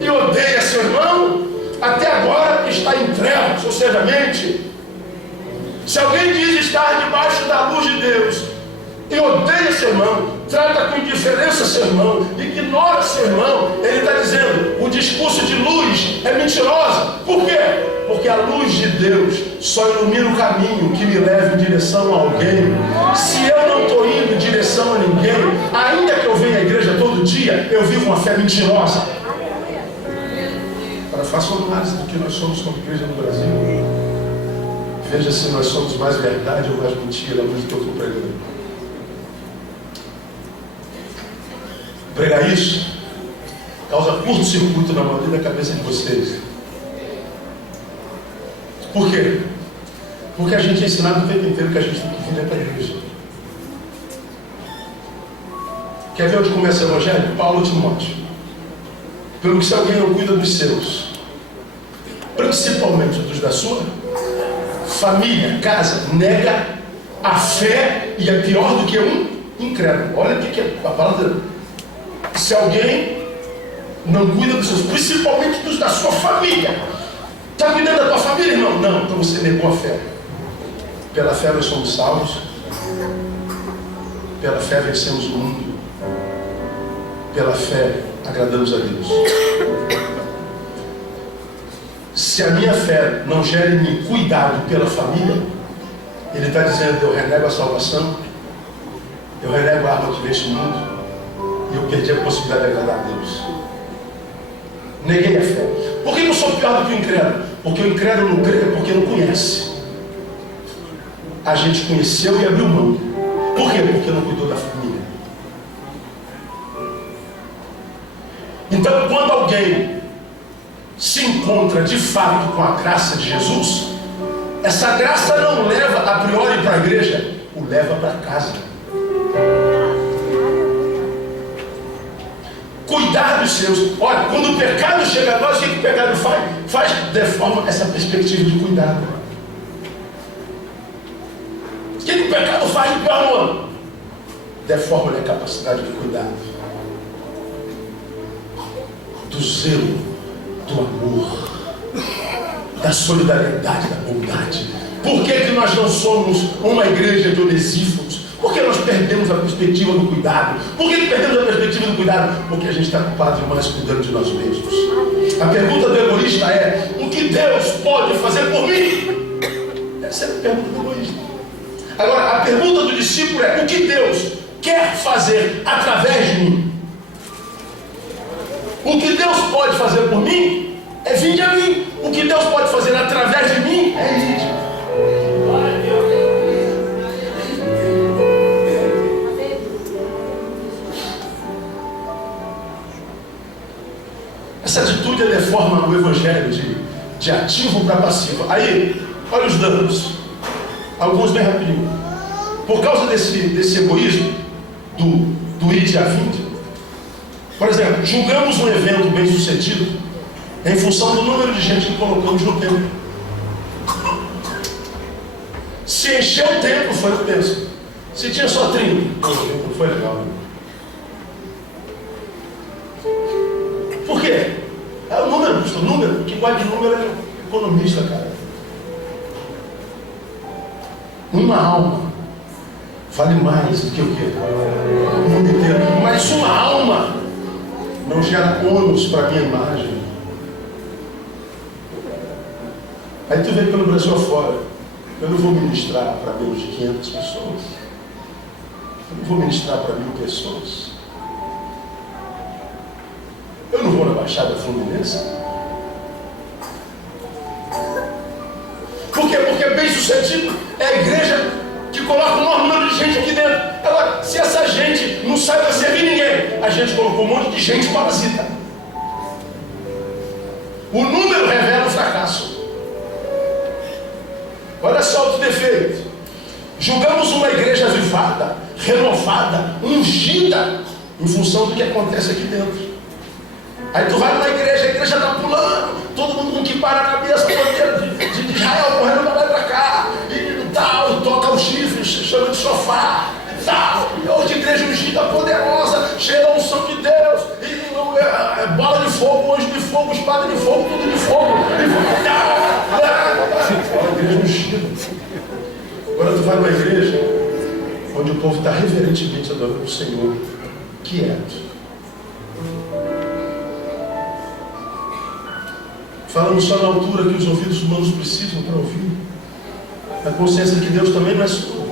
e odeia seu irmão, até agora está em trevas, ou seja, mente. Se alguém diz estar debaixo da luz de Deus e odeia seu irmão, trata com indiferença seu irmão, ignora seu irmão, ele está dizendo: o discurso de luz é mentirosa. Por quê? Porque a luz de Deus só ilumina o caminho que me leva em direção a alguém. Se eu não estou indo em direção a ninguém, ainda que eu venha à igreja todo dia, eu vivo uma fé mentirosa. Agora, faça uma análise do que nós somos como igreja no Brasil. Veja se nós somos mais verdade ou mais mentira, do que eu estou pregando. Pregar isso causa curto-circuito na maioria da cabeça de vocês. Por quê? Porque a gente é ensinado o tempo inteiro que a gente tem que vir para a igreja. Quer ver onde começa o Evangelho? Paulo e Timóteo. Pelo que se alguém não cuida dos seus, principalmente dos da sua família, casa, nega a fé e é pior do que um incrédulo. Olha o que é a palavra. Se alguém não cuida dos seus, principalmente dos da sua família, está cuidando da tua família, irmão? Não, então você negou a fé. Pela fé nós somos salvos, pela fé vencemos o mundo, pela fé agradamos a Deus. Se a minha fé não gera em mim cuidado pela família, ele está dizendo: eu renego a salvação, eu renego a arma que vence o mundo, e eu perdi a possibilidade de agradar a Deus. Neguei a fé. Por que eu sou pior do que o incrédulo? Porque o incrédulo não crê, porque não conhece. A gente conheceu e abriu mão. Por quê? Porque não cuidou da família. Então, quando alguém se encontra de fato com a graça de Jesus, essa graça não leva a priori para a igreja, o leva para casa. Cuidar dos seus. Olha, quando o pecado chega a nós, o que o pecado faz? Faz deforma essa perspectiva de cuidado. O que o pecado faz de pior no ano? Deforma a capacidade de cuidado, do zelo, do amor, da solidariedade, da bondade. Por que nós não somos uma igreja de onesífos? Porque nós perdemos a perspectiva do cuidado. Por que perdemos a perspectiva do cuidado? Porque a gente está ocupado demais cuidando de nós mesmos. A pergunta do egoísta é: o que Deus pode fazer por mim? Essa é a pergunta do egoísta. Agora, a pergunta do discípulo é: o que Deus quer fazer através de mim? O que Deus pode fazer por mim é vir a mim. O que Deus pode fazer através de mim é ir. Essa atitude deforma o evangelho de ativo para passivo. Aí, olha os danos. Alguns bem rapidinho. Por causa desse egoísmo, do ir e a vinde, por exemplo, julgamos um evento bem sucedido em função do número de gente que colocamos no templo. Se encheu o templo, foi o peso. Se tinha só 30, não foi legal. Por quê? É o número, pastor. Número, quem guarda de número é economista, cara. Uma alma vale mais do que o quê? O mundo inteiro. Mas uma alma não gera ônus para a minha imagem. Aí tu vem pelo Brasil afora. Eu não vou ministrar para menos de 500 pessoas. Eu não vou ministrar para 1000 pessoas. Eu não vou na Baixada Fluminense. Por quê? Porque bem sucedido é a igreja que coloca o maior número de gente aqui dentro. Agora, se essa gente não sai para servir ninguém, a gente colocou um monte de gente parasita. O número revela o fracasso. Olha só o defeito. Julgamos uma igreja avivada, renovada, ungida, em função do que acontece aqui dentro. Aí tu vai numa igreja, a igreja está pulando, todo mundo com que para a cabeça, bandeira de Israel correndo para lá e para cá, e tal, e toca o chifre, chama de sofá, e tal, e outra igreja ungida, poderosa, cheia da unção de Deus, e bola de fogo, anjo de fogo, espada de fogo, tudo de fogo, e igreja ungida. Agora tu vai numa igreja onde o povo está reverentemente adorando o Senhor, quieto. Falando só na altura que os ouvidos humanos precisam para ouvir. A consciência que Deus também não é sua.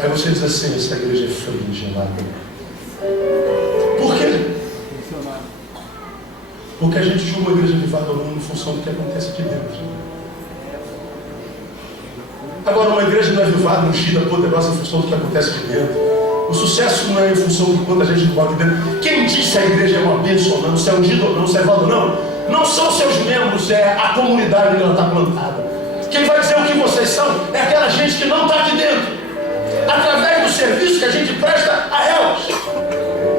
Aí você diz assim: essa igreja é fria e gelada. Por quê? Porque a gente julga a igreja avivada ao mundo em função do que acontece aqui dentro. Agora, uma igreja não é avivada, ungida, poderosa em função do que acontece aqui dentro. O sucesso não é em função de quanta gente pode dentro. Quem diz se a igreja é uma bênção ou não, se é ungido ou não, se é valor ou não, não são seus membros, é a comunidade que ela está plantada. Quem vai dizer o que vocês são é aquela gente que não está aqui dentro. Através do serviço que a gente presta a elas.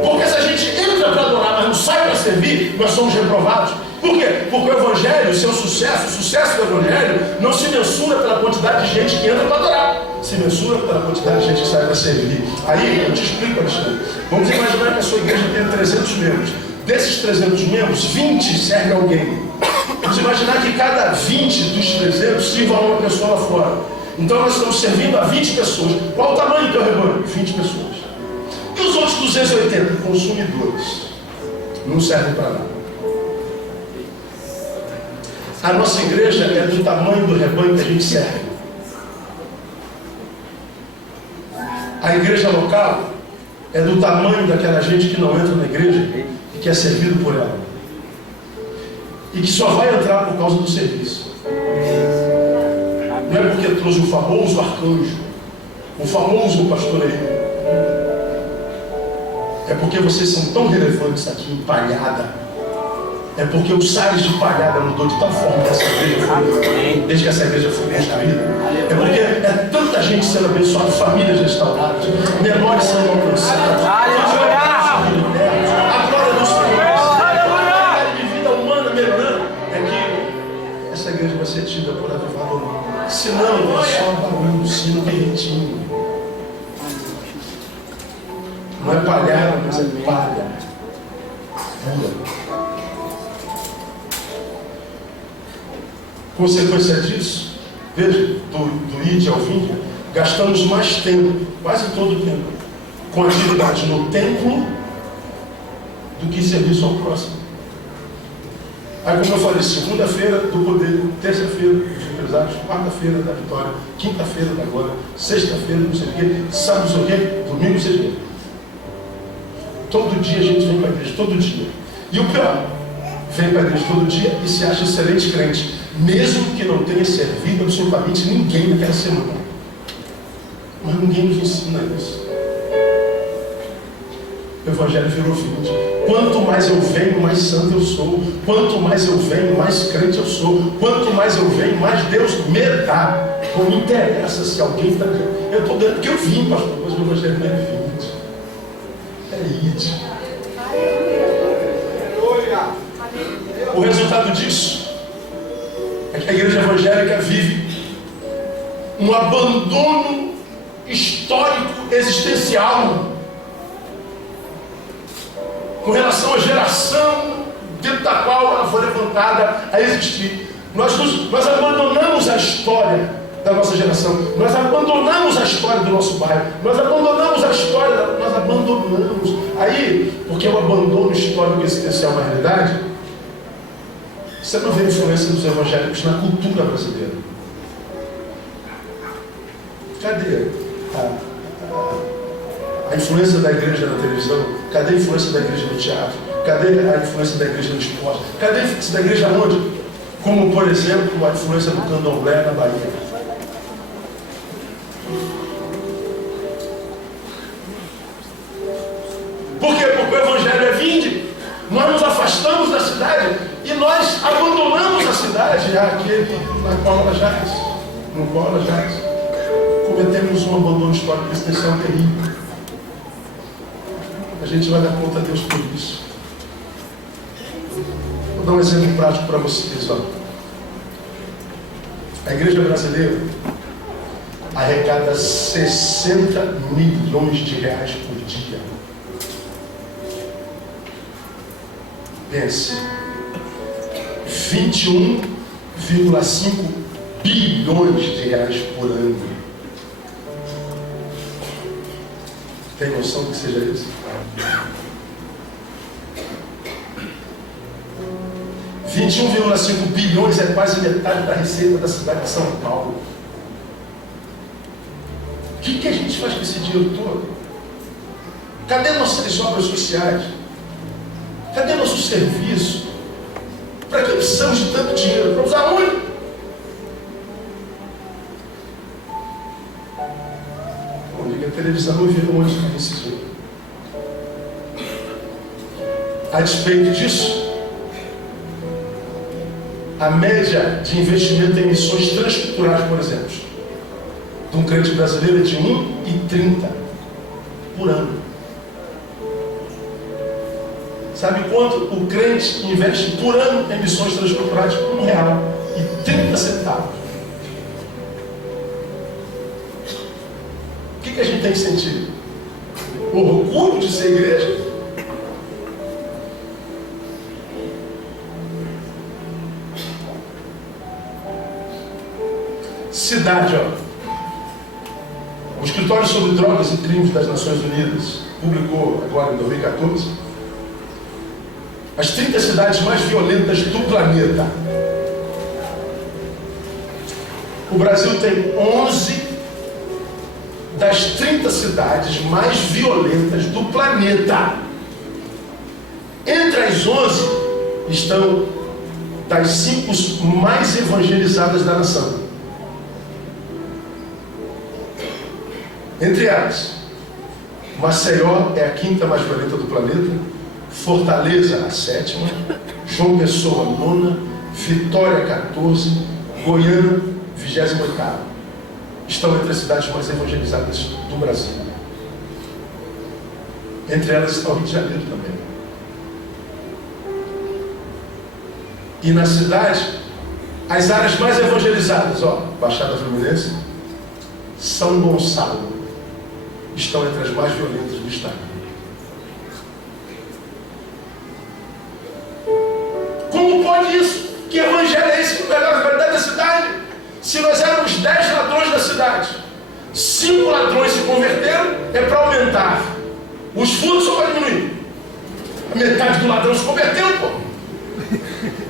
Porque se a gente entra para adorar, mas não sai para servir, nós somos reprovados. Por quê? Porque o Evangelho, o seu sucesso, o sucesso do Evangelho, não se mensura pela quantidade de gente que entra para adorar, se mensura pela quantidade de gente que sai para servir. Aí eu te explico, Alexandre. Vamos imaginar que a sua igreja tem 300 membros. Desses 300 membros, 20 servem alguém. Vamos imaginar que cada 20 dos 300 sirva a uma pessoa lá fora. Então nós estamos servindo a 20 pessoas. Qual o tamanho do teu rebanho? 20 pessoas. E os outros 280? Consumidores. Não servem para nada. A nossa igreja é do tamanho do rebanho que a gente serve. A igreja local é do tamanho daquela gente que não entra na igreja e que é servido por ela. E que só vai entrar por causa do serviço. Não é porque trouxe o famoso arcanjo, o famoso pastoreio. É porque vocês são tão relevantes aqui em Palhada. É porque os Salles de Palhada mudou de tal forma que essa igreja foi, desde que essa igreja foi construída. É porque é tanta gente sendo abençoada, famílias restauradas, menores sendo alcançadas, a glória do Senhor, a de vida humana melhorando. É que essa igreja vai ser tida por avivador. Senão é só barulho do sino derretindo. Não é palhada, mas é palha pura. Consequência disso, veja, do id ao vinde, gastamos mais tempo, quase todo o tempo, com atividade no templo do que serviço ao próximo. Aí, como eu falei, segunda-feira do poder, terça-feira dos empresários, quarta-feira da vitória, quinta-feira da glória, sexta-feira não sei o quê, sábado não sei o quê, domingo não sei o quê. Todo dia a gente vem para a igreja, todo dia. E o pior, vem para a igreja todo dia e se acha excelente crente, mesmo que não tenha servido absolutamente ninguém naquela semana. Mas ninguém nos ensina isso. O Evangelho virou 20. Quanto mais eu venho, mais santo eu sou. Quanto mais eu venho, mais crente eu sou. Quanto mais eu venho, mais Deus me dá. Não me interessa se alguém está... Eu estou dando porque eu vim, pastor, mas o Evangelho não é 20. É id. O resultado disso é que a igreja evangélica vive um abandono histórico, existencial, com relação à geração dentro da qual ela foi levantada a existir. Nós abandonamos a história da nossa geração, nós abandonamos a história do nosso bairro, nós abandonamos a história, nós abandonamos. Aí, porque o abandono histórico existencial na realidade, você não vê a influência dos evangélicos na cultura brasileira. Cadê a influência da igreja na televisão? Cadê a influência da igreja no teatro? Cadê a influência da igreja no esporte? Cadê a influência da igreja onde? Como, por exemplo, a influência do candomblé na Bahia. Por quê? Porque o evangelho é vinde. Nós nos afastamos da cidade e nós abandonamos a cidade, aquele na qual ela jaz, no qual ela jaz. Cometemos um abandono histórico existencial terrível. A gente vai dar conta a Deus por isso. Vou dar um exemplo prático para vocês. Ó. A igreja brasileira arrecada 60 milhões de reais por dia. Pense, 21,5 bilhões de reais por ano. Tem noção do que seja isso? 21,5 bilhões é quase metade da receita da cidade de São Paulo. O que a gente faz com esse dinheiro todo? Cadê nossas obras sociais? Cadê nosso serviço? Para que precisamos de tanto dinheiro? Para usar onde? Bom, liga a televisão e vê onde está esse dinheiro. A despeito disso, a média de investimento em missões transculturais, por exemplo, de um crente brasileiro é de 1,30. Sabe quanto o crente investe por ano em missões transculturais? R$1,30. O que a gente tem que sentir? Orgulho de ser igreja? Cidade, ó. O Escritório sobre Drogas e Crimes das Nações Unidas publicou agora em 2014 as 30 cidades mais violentas do planeta. O Brasil tem 11 das 30 cidades mais violentas do planeta. Entre as 11 estão das 5 mais evangelizadas da nação. Entre elas, Maceió é a 5ª mais violenta do planeta, Fortaleza a 7ª, João Pessoa a 9ª, Vitória a 14ª, Goiânia 28ª. Estão entre as cidades mais evangelizadas do Brasil. Entre elas está o Rio de Janeiro também. E na cidade, as áreas mais evangelizadas, ó, Baixada Fluminense, São Gonçalo, estão entre as mais violentas do estado. Como pode isso? Que evangelho é esse que melhora a qualidade da cidade? Se nós éramos 10 ladrões da cidade, 5 ladrões se converteram, é para aumentar. Os furtos ou para diminuir? A metade do ladrão se converteu, pô.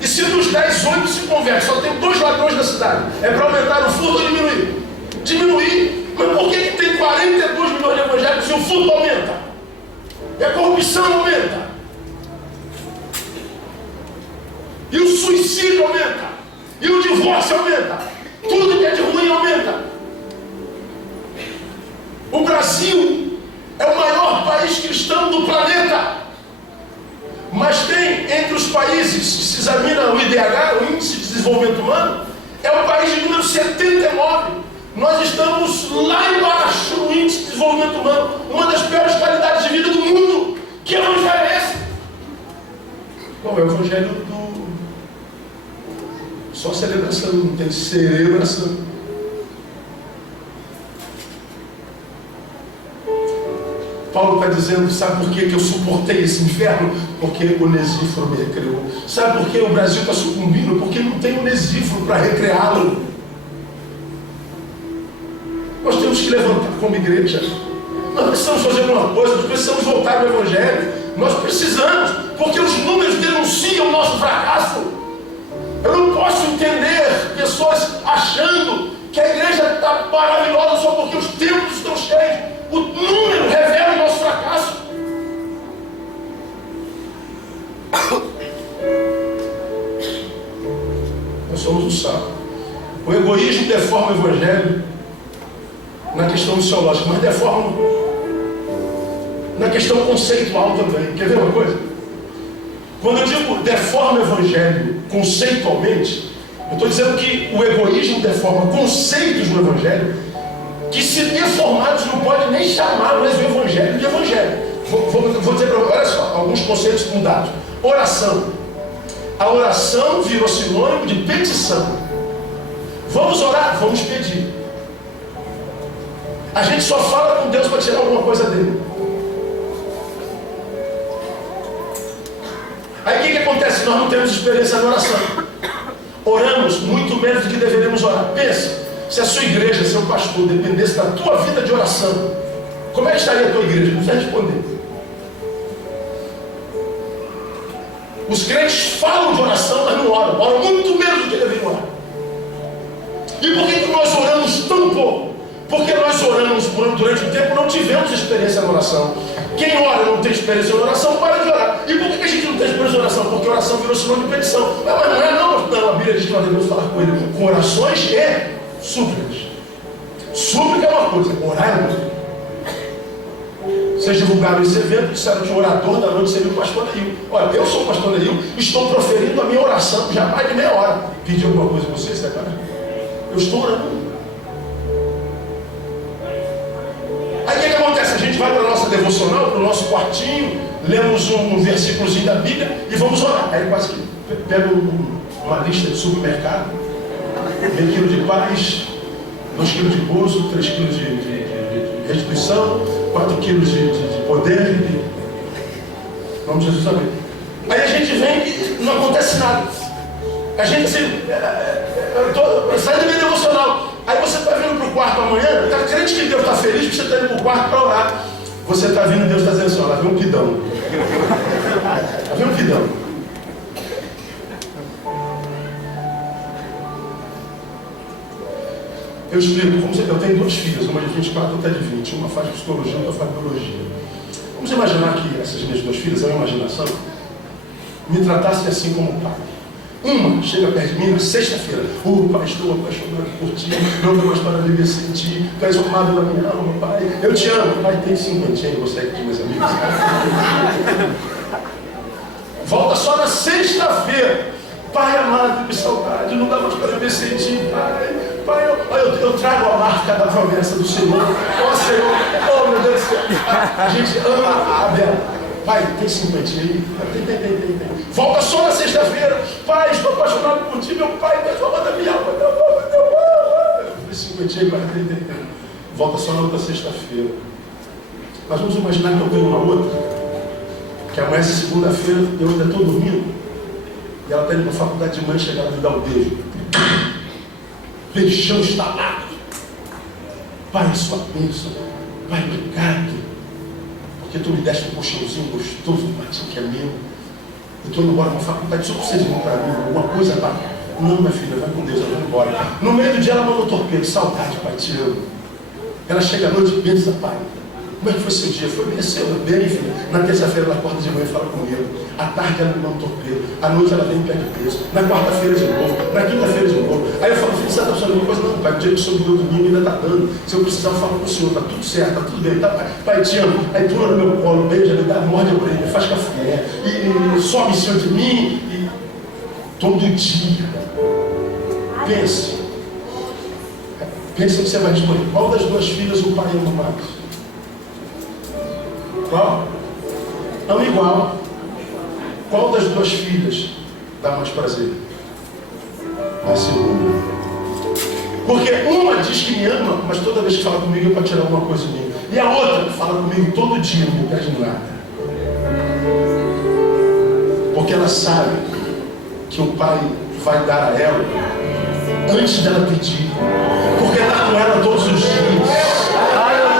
E se dos 10, 8 se convertem, só tem 2 ladrões na cidade, é para aumentar o furto ou diminuir? Diminuir. Mas por que tem 42 milhões de evangélicos e o furto aumenta? E a corrupção aumenta? E o suicídio aumenta? E o divórcio aumenta? Tudo que é de ruim aumenta. O Brasil é o maior país cristão do planeta. Mas tem entre os países que se examina o IDH, o Índice de Desenvolvimento Humano, é o país de número 79. Nós estamos lá embaixo no Índice de Desenvolvimento Humano, uma das piores qualidades de vida do mundo. Que evangelho é esse? Bom, é o evangelho do... Só celebração, não tem celebração. Paulo está dizendo, sabe por que eu suportei esse inferno? Porque o Onesíforo me recreou. Sabe por que o Brasil está sucumbindo? Porque não tem Onesíforo para recreá-lo. Nós temos que levantar como igreja. Nós precisamos fazer alguma coisa, nós precisamos voltar ao Evangelho. Nós precisamos, porque os números denunciam o nosso fracasso. Eu não posso entender pessoas achando que a igreja está maravilhosa só porque os templos estão cheios. O número revela o nosso fracasso. Nós somos o sal. O egoísmo deforma o Evangelho na questão missiológica, mas deforma na questão conceitual também. Quer ver uma coisa? Quando eu digo deforma o Evangelho conceitualmente, eu estou dizendo que o egoísmo deforma conceitos do Evangelho que, se deformados, não pode nem chamar mais o Evangelho de Evangelho. Vou dizer para vocês, olha só, alguns conceitos mudados. Oração. A oração virou sinônimo de petição. Vamos orar? Vamos pedir. A gente só fala com Deus para tirar alguma coisa dele. Aí o que acontece? Nós não temos experiência na oração. Oramos muito menos do que deveríamos orar. Pensa, se a sua igreja, seu pastor, dependesse da tua vida de oração, como é que estaria a tua igreja? Não precisa responder. Os crentes falam de oração, mas não oram. Oram muito menos do que deveriam orar. E por que nós oramos tão pouco? Porque nós oramos durante um tempo, não tivemos experiência na oração. Quem ora não tem experiência na oração, para de orar. E por que a gente não tem experiência na oração? Porque a oração virou sinônimo de petição. Mas não é não. Não, a Bíblia diz que nós devemos falar com ele com orações e súplicas. Súplica é uma coisa, orar é outra. Vocês divulgaram esse evento, disseram que o orador da noite seria o pastor Neil. Olha, eu sou o pastor Neil, estou proferindo a minha oração já há mais de meia hora. Pedi alguma coisa a vocês, né, cara? Eu estou orando. Aí o que acontece? A gente gente vai para a nossa devocional, para o nosso quartinho, lemos um versículozinho da Bíblia e vamos orar. Aí quase que pega uma lista de supermercado, meio quilo de paz, 2 quilos de gozo, 3 quilos de restituição, 4 quilos de poder. Vamos Jesus saber. Aí a gente vem e não acontece nada. A gente assim, sai da minha devocional. Aí você está vindo para o quarto amanhã, está crente que Deus está feliz porque você está indo para o quarto para orar. Você está vindo e Deus está dizendo assim, ó, lá vem um pidão. Lá vem um pidão. Eu explico, eu tenho 2 filhas, uma de 24 e outra de 20. Uma faz psicologia, outra faz biologia. Vamos imaginar que essas minhas 2 filhas, é uma imaginação, me tratassem assim como pai. Uma chega perto de mim na sexta-feira. Pai, estou apaixonado por ti, não dou mais para viver sem ti. Tu és o amado da minha alma, pai. Eu te amo. Pai, tem 50 anos, você aqui, meus amigos. Volta só na sexta-feira. Pai amado, que saudade, não dá mais para viver sem ti, pai. Pai, eu trago a marca da promessa do Senhor. Ó Senhor, oh meu Deus do céu. A gente ama a Bela. Pai, tem 50 aí? Tem. Volta só na sexta-feira. Pai, estou apaixonado por ti, meu pai, tu és o amado da minha alma, meu amor. Tem 50 aí, pai, tem. Volta só na outra sexta-feira. Mas vamos imaginar que eu tenho uma outra, que amanhece segunda-feira e eu ainda estou dormindo. E ela está indo para a faculdade de manhã, chega ela me dá um beijo. Beijão instalado. Pai, sua bênção. Pai, obrigado. Porque tu me deste um colchãozinho gostoso, Martinho, que é meu. Eu estou indo embora para a faculdade, só precisa de mim para mim, alguma coisa, pai. Não, minha filha, vai com Deus, eu vou embora. No meio do dia ela mandou torpedo, saudade, pai, te amo. Ela chega à noite e pensa, pai, como é que foi seu dia? Foi bem, filha. Na terça-feira ela acorda de manhã e fala comigo. À tarde ela me manda um torpedo. À noite ela vem e pede peso. Na quarta-feira de novo. Na quinta-feira de novo. Aí eu falo, filho, você está precisando de alguma coisa? Não, pai, o dia que o senhor me deu domingo ainda está dando. Se eu precisar, eu falo com o senhor. Está tudo certo, está tudo bem. Tá, pai? Pai, te amo. Aí pula no meu colo, beija, me dá, morde a orelha, faz café. E sobe em cima de mim. E todo dia. Pense. Pensa que você vai responder. Qual das 2 filhas o pai ama mais? Qual? Ama igual. Qual das 2 filhas dá mais prazer? A segunda. Porque uma diz que me ama, mas toda vez que fala comigo é para tirar alguma coisa de mim. E a outra fala comigo todo dia, não me pede nada. Porque ela sabe que o pai vai dar a ela antes dela pedir. Porque está com ela todos os dias.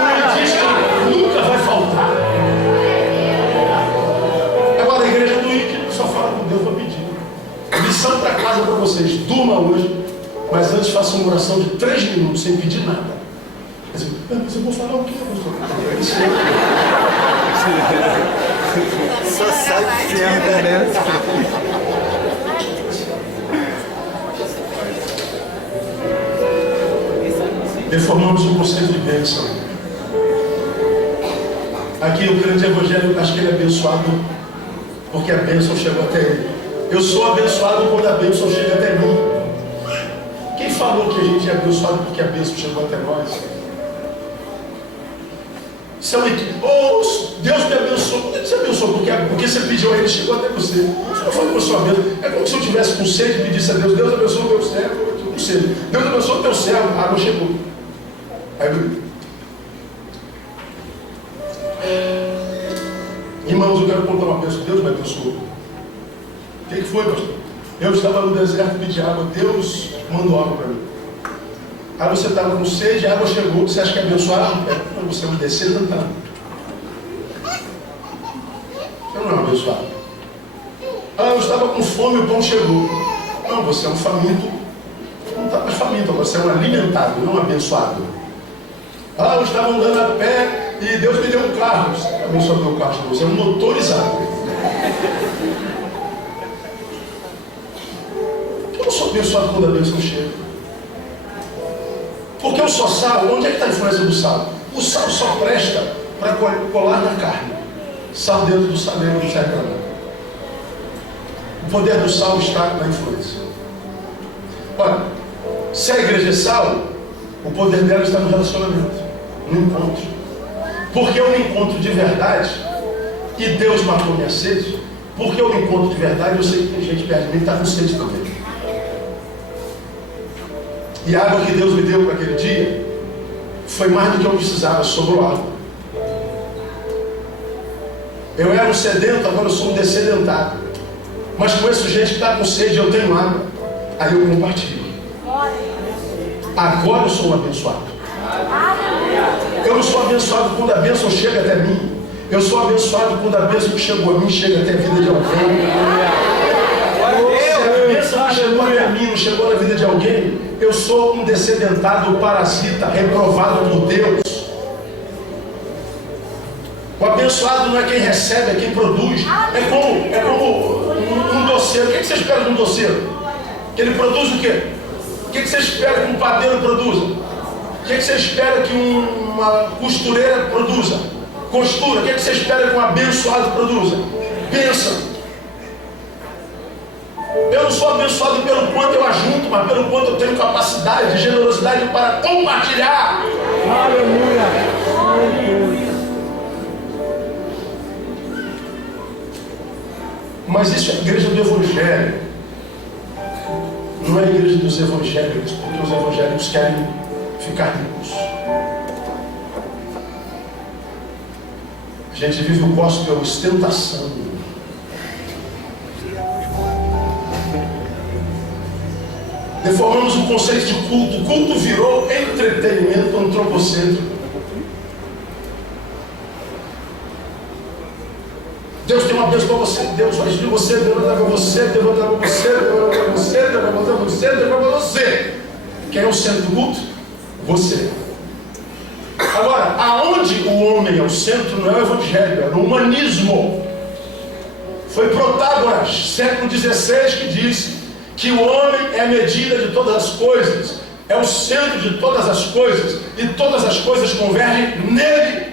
Ele diz que nunca vai faltar. Agora a igreja do ímpio só fala com Deus para pedir. Lição para casa para vocês. Durma hoje, mas antes faça uma oração de 3 minutos sem pedir nada. Mas eu vou falar o quê? Só sabe que você é Reformamos o conceito de bênção. Aqui o crente evangélico acha que ele é abençoado porque a bênção chegou até ele. Eu sou abençoado quando a bênção chega até mim. Quem falou que a gente é abençoado porque a bênção chegou até nós? Isso é um equívoco. Oh, Deus me abençoou. Por que você abençoou? Porque você pediu a ele, chegou até você. Você não foi com a sua bênção. É como se eu tivesse com sede e pedisse a Deus, Deus abençoe o meu servo. Eu estou com sede. Deus abençoe o teu servo. A água chegou. Aí eu... Irmãos, eu quero contar uma bênção. Deus me abençoou. O que foi, pastor? Eu estava no deserto e pedi água. Deus mandou água para mim. Aí você estava com sede, a água chegou. Você acha que é abençoado? Não, você é um descendantado. Você não é um abençoado. Ah, eu estava com fome, o pão chegou. Não, você é um faminto. Não está mais faminto, você é um alimentado, não um abençoado. Ah, eu estava andando a pé e Deus me deu um carro. Você é abençoado meu carro, você é um motorizado. Eu não sou abençoado quando a bênção chega. Porque o só sal, onde é que está a influência do sal? O sal só presta para colar na carne. Sal dentro do salão não serve para nada. O poder do sal está na influência. Olha, se a igreja é sal, o poder dela está no relacionamento, no encontro. Porque eu me encontro de verdade e Deus matou minha sede. Porque eu me encontro de verdade, eu sei que tem gente perto de mim que está com sede também. E a água que Deus me deu para aquele dia foi mais do que eu precisava, sobrou água. Eu era um sedento, agora eu sou um descedentado. Mas conheço gente que está com sede, eu tenho água. Aí eu compartilho. Agora eu sou um abençoado. Eu não sou abençoado quando a bênção chega até mim. Eu sou abençoado quando a bênção que chegou a mim chega até a vida de alguém. Se a bênção que chegou até a mim não chegou na vida de alguém, eu sou um descedentado parasita, reprovado por Deus. O abençoado não é quem recebe, é quem produz. É como um doceiro. O que você espera de um doceiro? Que ele produz o quê? O que você espera que um padeiro produza? O que você espera que uma costureira produza? Costura. O que você espera que um abençoado produza? Bênção. Eu não sou abençoado pelo quanto eu ajunto, mas pelo quanto eu tenho capacidade de generosidade para compartilhar. Aleluia. Mas isso é a igreja do Evangelho. Não é a igreja dos evangélicos, porque os evangélicos querem ficar ricos. A gente vive o gospel ostentação. Deformamos o conceito de culto. O culto virou entretenimento antropocêntrico. Deus tem uma bênção para você. Deus vai de você, Deus vai dar para você, Deus vai dar para você, Deus vai dar para você, Deus vai dar para você, Deus vai dar para você. Quem é o centro do culto? Você. Agora, aonde o homem é o centro não é o evangelho, é o humanismo. Foi Protágoras, século XVI, que disse que o homem é a medida de todas as coisas, é o centro de todas as coisas, e todas as coisas convergem nele.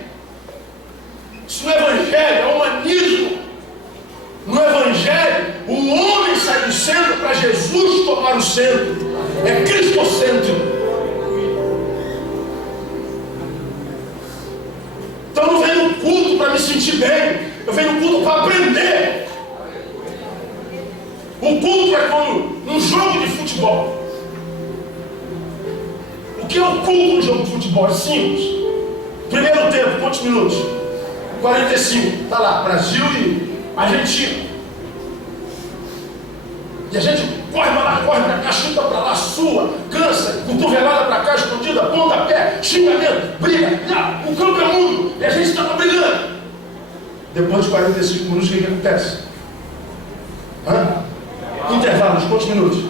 Isso no evangelho é humanismo. No evangelho, o homem sai do centro para Jesus tomar o centro. É cristocêntrico. Então eu não venho no culto para me sentir bem, eu venho no culto para aprender. O culto é como um jogo de futebol. O que é o culto no jogo de futebol? É simples. Primeiro tempo, quantos minutos? 45. Está lá, Brasil e Argentina. E a gente corre para lá, corre para cá, chuta para lá, sua, cansa, cotovelada para cá, escondida, pontapé, xingamento, briga. O campo é mundo e a gente está brigando. Depois de 45 minutos, o que acontece? Intervalos, quantos minutos?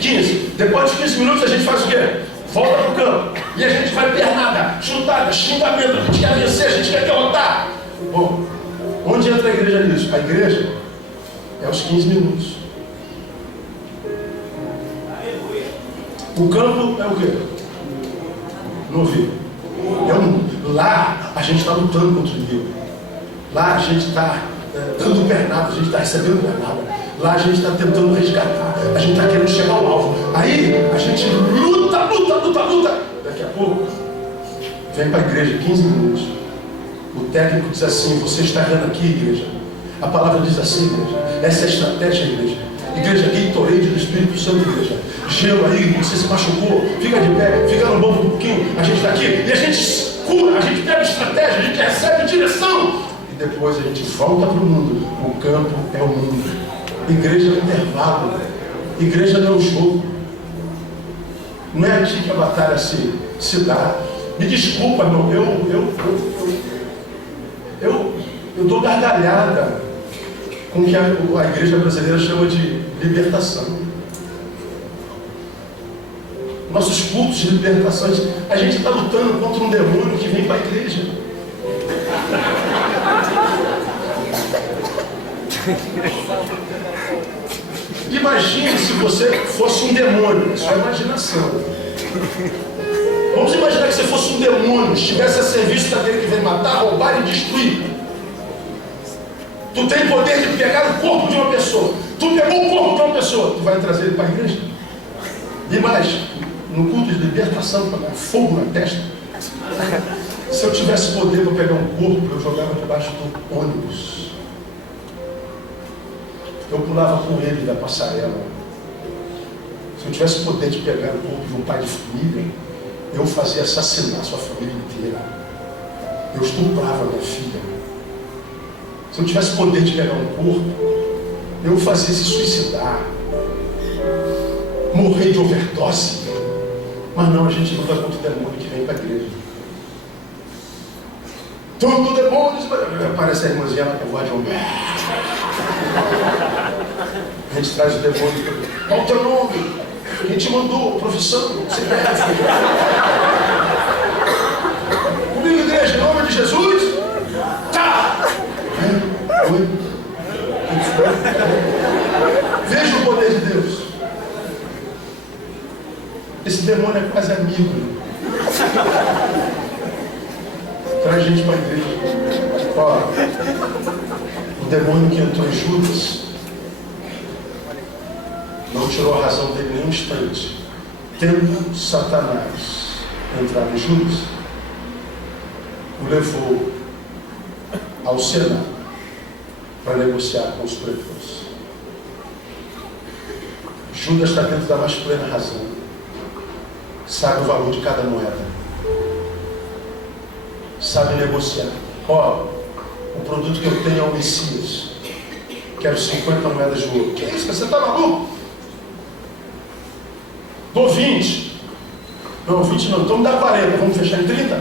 15. Depois de 15 minutos a gente faz o quê? Volta para o campo. E a gente vai pernada, chutada, xingamento, a gente quer vencer, a gente quer derrotar. Bom, onde entra a igreja nisso? A igreja é os 15 minutos. O campo é o quê? No ouvido. Lá a gente está lutando contra o inimigo. Lá a gente está dando pernada, a gente está recebendo pernada. Lá a gente está tentando resgatar, a gente está querendo chegar ao alvo. Aí a gente luta. Daqui a pouco, vem para a igreja, 15 minutos. O técnico diz assim: você está errando aqui, igreja. A palavra diz assim, igreja. Essa é a estratégia, igreja. Igreja Gatorade do Espírito Santo, igreja. Gelo aí, você se machucou, fica de pé, fica no banco um pouquinho. A gente está aqui e a gente cura, a gente pega estratégia, a gente recebe direção. E depois a gente volta para o mundo. O campo é o mundo. Igreja é um intervalo. Igreja não é um jogo. Não é aqui que a batalha se dá. Me desculpa, irmão. Eu dou gargalhada com o que a igreja brasileira chama de libertação. Nossos cultos de libertação, a gente está lutando contra um demônio que vem para a igreja. Imagine se você fosse um demônio. Isso é imaginação. Vamos imaginar que você fosse um demônio, estivesse a serviço daquele que vem matar, roubar e destruir. Tu tem poder de pegar o corpo de uma pessoa. Tu pegou o corpo de uma pessoa, tu vai trazer ele para a igreja? E mais, no culto de libertação, para dar fogo na testa. Se eu tivesse poder para pegar um corpo, eu jogava debaixo do ônibus. Eu pulava com ele da passarela. Se eu tivesse poder de pegar o corpo de um pai de família, eu fazia assassinar sua família inteira. Eu estuprava minha filha. Se eu tivesse poder de pegar um corpo, eu fazia se suicidar, morrer de overdose. Mas não, a gente luta contra o demônio que vem para a igreja. Todo demônio, aparece a irmãzinha lá com a voz de homem. A gente traz o demônio. Qual o teu nome? Quem te mandou? Profissão? CPF? Comigo, igreja, em nome de Jesus? Tá! Oi? Veja o poder de Deus. Esse demônio é quase amigo. Traz gente para a igreja. Ó, o demônio que entrou em Judas não tirou a razão dele nem um instante. Tendo Satanás entrar em Judas, o levou ao Senado para negociar com os pretores. Judas está dentro da mais plena razão. Sabe o valor de cada moeda. Sabe negociar. Ó, o produto que eu tenho é o Messias. Quero 50 moedas de ouro. Que é isso? Você está maluco? Dou 20. Não, 20 não. Então me dá 40. Vamos fechar em 30?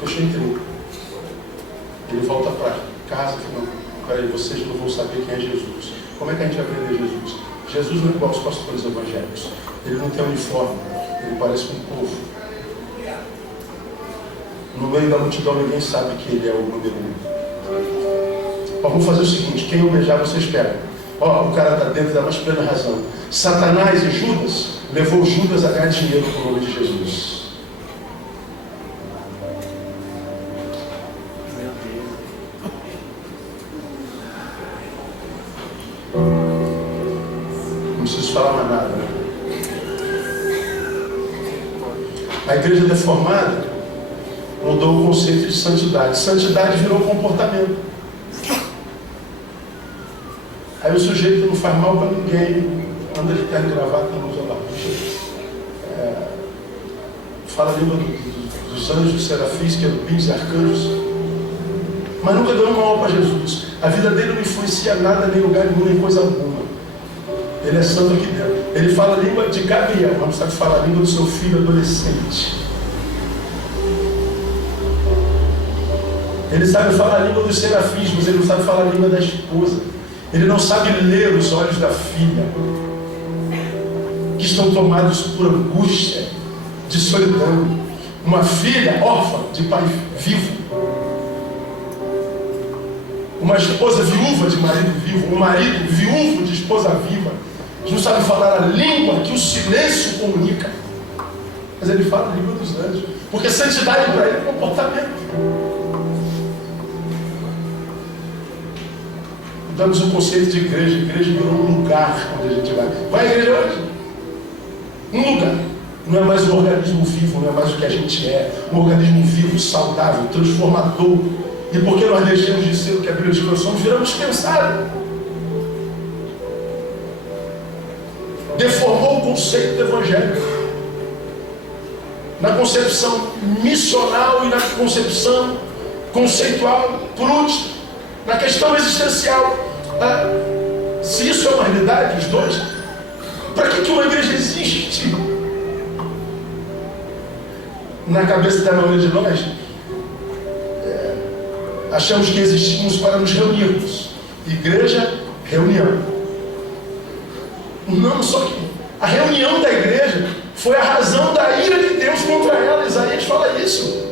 Fechou em 30. Ele volta para casa e fala, não, peraí, vocês não vão saber quem é Jesus. Como é que a gente vai aprender Jesus? Jesus não é igual aos pastores evangélicos. Ele não tem uniforme. Ele parece com um povo. No meio da multidão ninguém sabe que ele é o número 1. Ó, vamos fazer o seguinte, quem eu beijar vocês pegam. Ó, o cara está dentro da mais plena razão. Satanás e Judas levou Judas a ganhar dinheiro com o nome de Jesus. Não preciso falar mais nada, né? A igreja deformada mudou o conceito de santidade. Santidade virou comportamento. Aí o sujeito não faz mal para ninguém, anda de terno e gravata, não usa barbucha, fala a língua dos anjos, serafins, querubins e arcanjos, mas nunca deu uma alma para Jesus. A vida dele não influencia nada, nem lugar nenhum, nem coisa alguma. Ele é santo aqui dentro. Ele fala a língua de Gabriel, mas não sabe falar a língua do seu filho adolescente. Ele sabe falar a língua dos serafins, mas ele não sabe falar a língua da esposa. Ele não sabe ler os olhos da filha, que estão tomados por angústia, de solidão. Uma filha órfã de pai vivo. Uma esposa viúva de marido vivo. Um marido viúvo de esposa viva. Que não sabe falar a língua que o silêncio comunica. Mas ele fala a língua dos anjos. Porque santidade para ele é comportamento. Damos o conceito de igreja. Igreja virou um lugar onde a gente vai. Vai à igreja hoje? Um lugar. Não é mais um organismo vivo, não é mais o que a gente é. Um organismo vivo, saudável, transformador. E porque nós deixamos de ser o que a Bíblia diz que nós somos, viramos pensados. Deformou o conceito do Evangelho. Na concepção missional e na concepção conceitual, por último, na questão existencial. Se isso é uma realidade, os dois, para que uma igreja existe? Na cabeça da maioria de nós, achamos que existimos para nos reunirmos. Igreja, reunião. Não, só que a reunião da igreja foi a razão da ira de Deus contra ela. Isaías fala isso.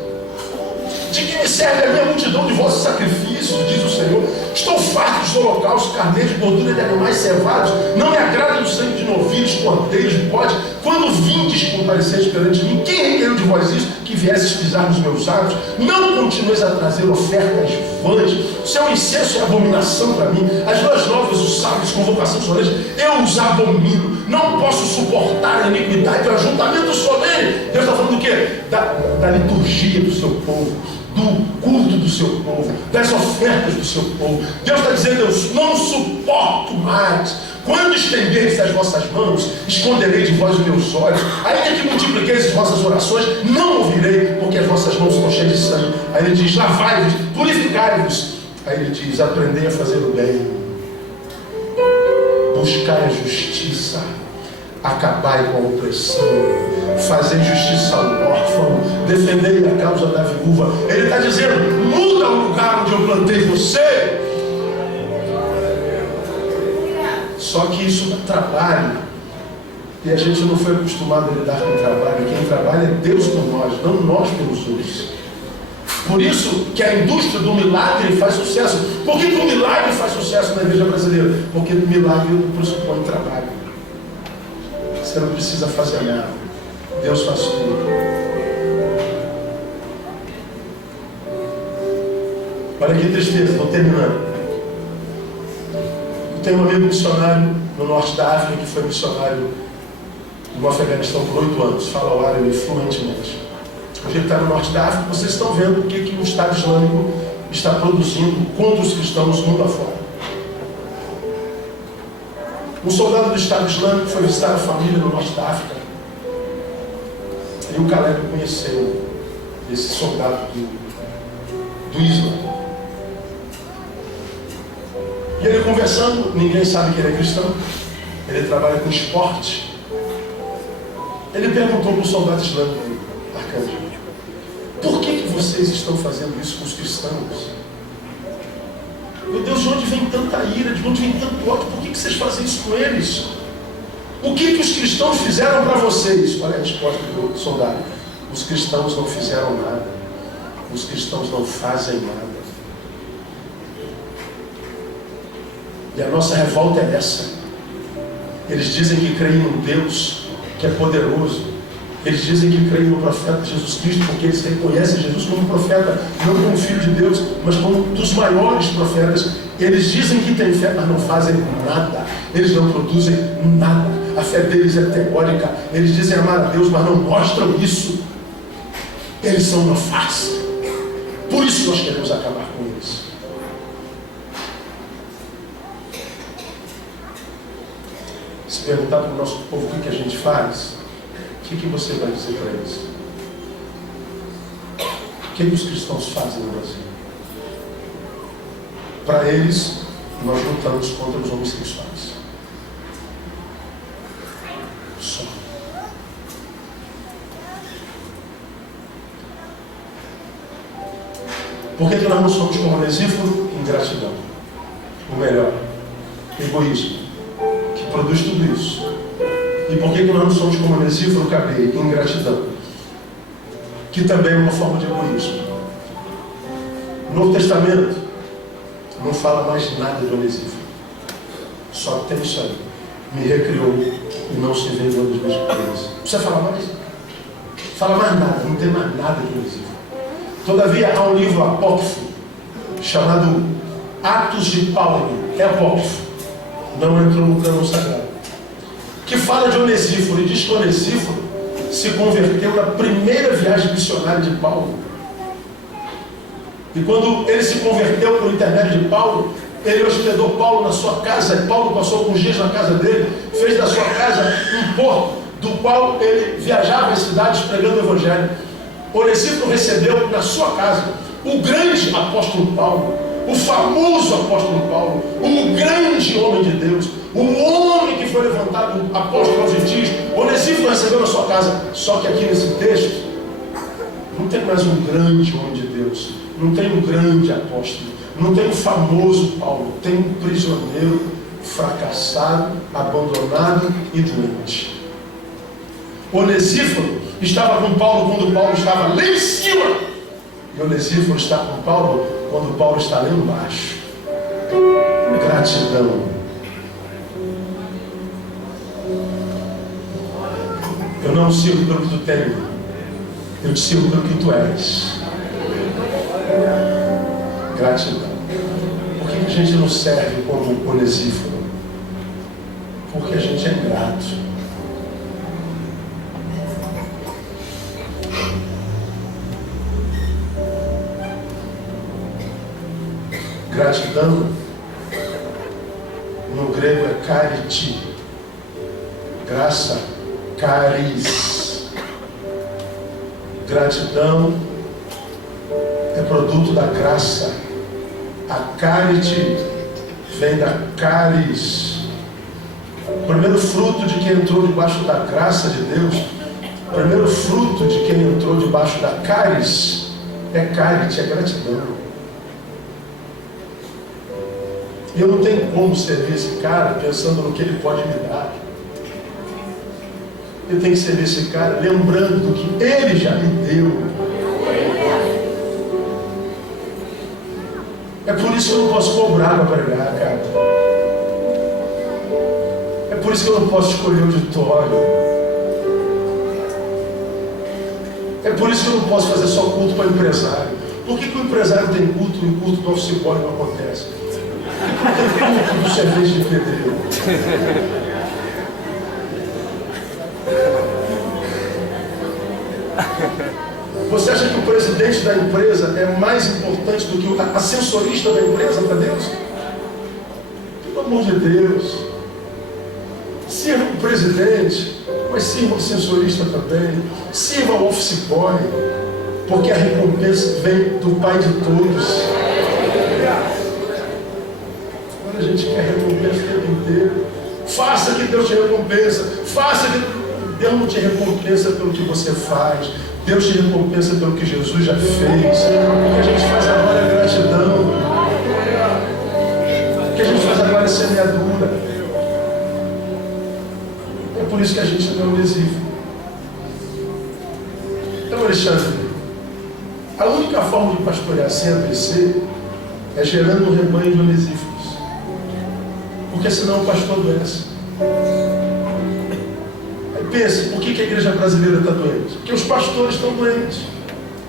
De que me serve a minha multidão de vossos sacrifícios, diz o Senhor. Estou farto dos holocaustos, carneiros, gordura de animais cevados. Não me agrada o sangue de novilhos, cordeiros, bode. Quando vindes comparecentes perante mim, quem requeriu de vós isso? Que viesses pisar nos meus atos? Não continueis a trazer ofertas vãs. Seu incenso é abominação para mim. As duas novas, os sábios, convocação solene, eu os abomino. Não posso suportar a iniquidade do ajuntamento solene. Deus está falando do quê? Da liturgia do seu povo. do culto do seu povo, das ofertas do seu povo. Deus está dizendo: eu não suporto mais. Quando estendeis as vossas mãos, esconderei de vós os meus olhos. Ainda que multipliqueis as vossas orações, não ouvirei, porque as vossas mãos estão cheias de sangue. Aí ele diz: lavai-vos, purificai-vos. Aí ele diz: aprendei a fazer o bem, buscai a justiça, acabai com a opressão, fazei justiça ao órfão, defendei a causa da viúva. Ele está dizendo: muda o lugar onde eu plantei você. Só que isso é trabalho, e a gente não foi acostumado a lidar com trabalho. Quem trabalha é Deus por nós, não nós pelos outros. Por isso que a indústria do milagre faz sucesso. Por que o milagre faz sucesso na igreja brasileira? Porque o milagre pressupõe trabalho. Você não precisa fazer nada, Deus faz tudo. Olha que tristeza, estou terminando. Eu tenho um amigo missionário no norte da África que foi missionário no Afeganistão por 8 anos, fala o árabe fluentemente. Hoje ele está no norte da África. Vocês estão vendo o que o Estado Islâmico está produzindo contra os cristãos mundo afora. Um soldado do Estado Islâmico foi visitar a família no norte da África. E o Caleb conheceu esse soldado do Islã. E ele conversando, ninguém sabe que ele é cristão, ele trabalha com esporte. Ele perguntou para o soldado islâmico: arcanjo, por que vocês estão fazendo isso com os cristãos? Meu Deus, de onde vem tanta ira, de onde vem tanto ódio? Por que vocês fazem isso com eles? O que os cristãos fizeram para vocês? Olha a resposta do soldado: os cristãos não fizeram nada, os cristãos não fazem nada. E a nossa revolta é essa. Eles dizem que creem num Deus que é poderoso. Eles dizem que creem no profeta Jesus Cristo, porque eles reconhecem Jesus como profeta, não como filho de Deus, mas como um dos maiores profetas. Eles dizem que têm fé, mas não fazem nada. Eles não produzem nada. A fé deles é teórica. Eles dizem amar a Deus, mas não mostram isso. Eles são uma farsa. Por isso nós queremos acabar com eles. Se perguntar para o nosso povo o que a gente faz, o que você vai dizer para eles? O que os cristãos fazem no Brasil? Para eles, nós lutamos contra os homossexuais. Só. Por que nós não somos como Onesíforo? Ingratidão. O melhor, egoísmo, que produz tudo isso. E por que nós não somos como Onesíforo? Cabeia, ingratidão, que também é uma forma de egoísmo. O Novo Testamento não fala mais nada de Onesíforo. Só tem isso aí: me recriou e não se vingou dos meus pecados. Precisa falar mais? Fala mais nada, não tem mais nada de Onesíforo. Todavia, há um livro apócrifo chamado Atos de Paulo. É apócrifo, não entrou no cânon sagrado, que fala de Onesíforo e diz que Onesíforo se converteu na primeira viagem missionária de Paulo. E quando ele se converteu por intermédio de Paulo, ele hospedou Paulo na sua casa, e Paulo passou alguns dias na casa dele, fez da sua casa um porto, do qual ele viajava em cidades pregando o Evangelho. Onesíforo recebeu na sua casa o grande apóstolo Paulo, o famoso apóstolo Paulo, o grande homem de Deus, o homem que foi levantado apóstolo aos gentios. Onesíforo recebeu na sua casa. Só que aqui nesse texto não tem mais um grande homem de Deus, não tem um grande apóstolo, não tem um famoso Paulo, tem um prisioneiro, fracassado, abandonado e doente. Onesíforo estava com Paulo quando Paulo estava lá em cima, e Onesíforo está com Paulo quando Paulo está lá embaixo. Gratidão. Eu não sirvo pelo que tu tens, eu te sirvo pelo que tu és. Gratidão. Por que a gente não serve como Onesíforo? Porque a gente é ingrato. Gratidão, no grego é chariti. Graça, charis. Gratidão é produto da graça. A chariti vem da charis. O primeiro fruto de quem entrou debaixo da graça de Deus, o primeiro fruto de quem entrou debaixo da charis é chariti, é gratidão. E eu não tenho como servir esse cara pensando no que ele pode me dar. Eu tenho que servir esse cara lembrando do que ele já me deu. É por isso que eu não posso cobrar para pregar, cara. É por isso que eu não posso escolher auditório. É por isso que eu não posso fazer só culto para empresário. Por que o empresário tem culto e o culto do office boy não acontece? Tem culto do serviço de pedreiro. Você acha que o presidente da empresa é mais importante do que a ascensorista da empresa para Deus? Pelo amor de Deus. Sirva o presidente, mas sirva o ascensorista também. Sirva o office boy, porque a recompensa vem do Pai de todos. Agora a gente quer recompensa o tempo inteiro. Faça que Deus te recompensa. Faça que Deus não te recompensa pelo que você faz. Deus te recompensa pelo que Jesus já fez. O que a gente faz agora é gratidão. O que a gente faz agora é semeadura. É por isso que a gente não é onesífero. Então, Alexandre, a única forma de pastorear sem ABC é gerando um rebanho de onesíferos. Porque senão o pastor adoece. Pense, por que a igreja brasileira está doente? Porque os pastores estão doentes.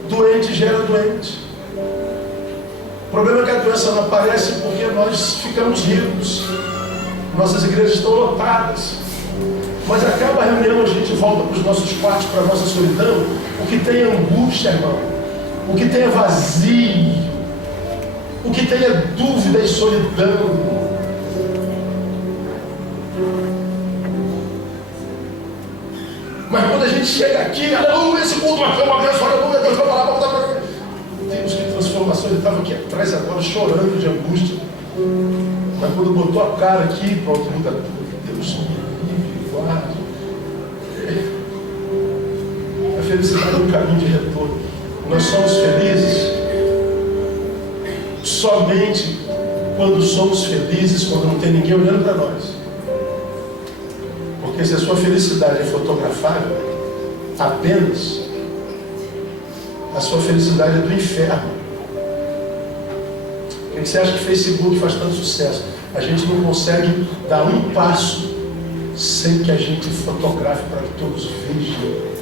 Doente gera doente. O problema é que a doença não aparece porque nós ficamos ricos. Nossas igrejas estão lotadas. Mas acaba a reunião, a gente volta para os nossos quartos, para a nossa solidão. O que tem é angústia, irmão. O que tem é vazio. O que tem é dúvida e solidão. Mas quando a gente chega aqui, aleluia, esse culto vai ser uma bênção, aleluia, Deus vai falar. Temos que transformação, ele estava aqui atrás agora chorando de angústia. Mas quando botou a cara aqui, pronto, muda tudo. Deus me guarde. A felicidade é um caminho de retorno. Nós somos felizes somente quando somos felizes, quando não tem ninguém olhando para nós. Porque se a sua felicidade é fotografável, apenas, a sua felicidade é do inferno. Por que você acha que o Facebook faz tanto sucesso? A gente não consegue dar um passo sem que a gente fotografe para que todos vejam.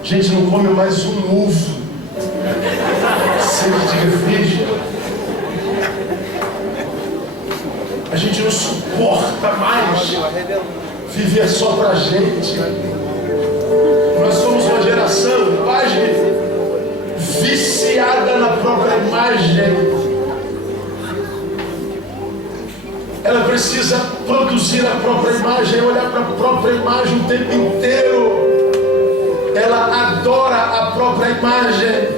A gente não come mais um ovo sem que diga veja. A gente não suporta mais viver só para a gente. Nós somos uma geração, imagem, viciada na própria imagem. Ela precisa produzir a própria imagem, olhar para a própria imagem o tempo inteiro. Ela adora a própria imagem.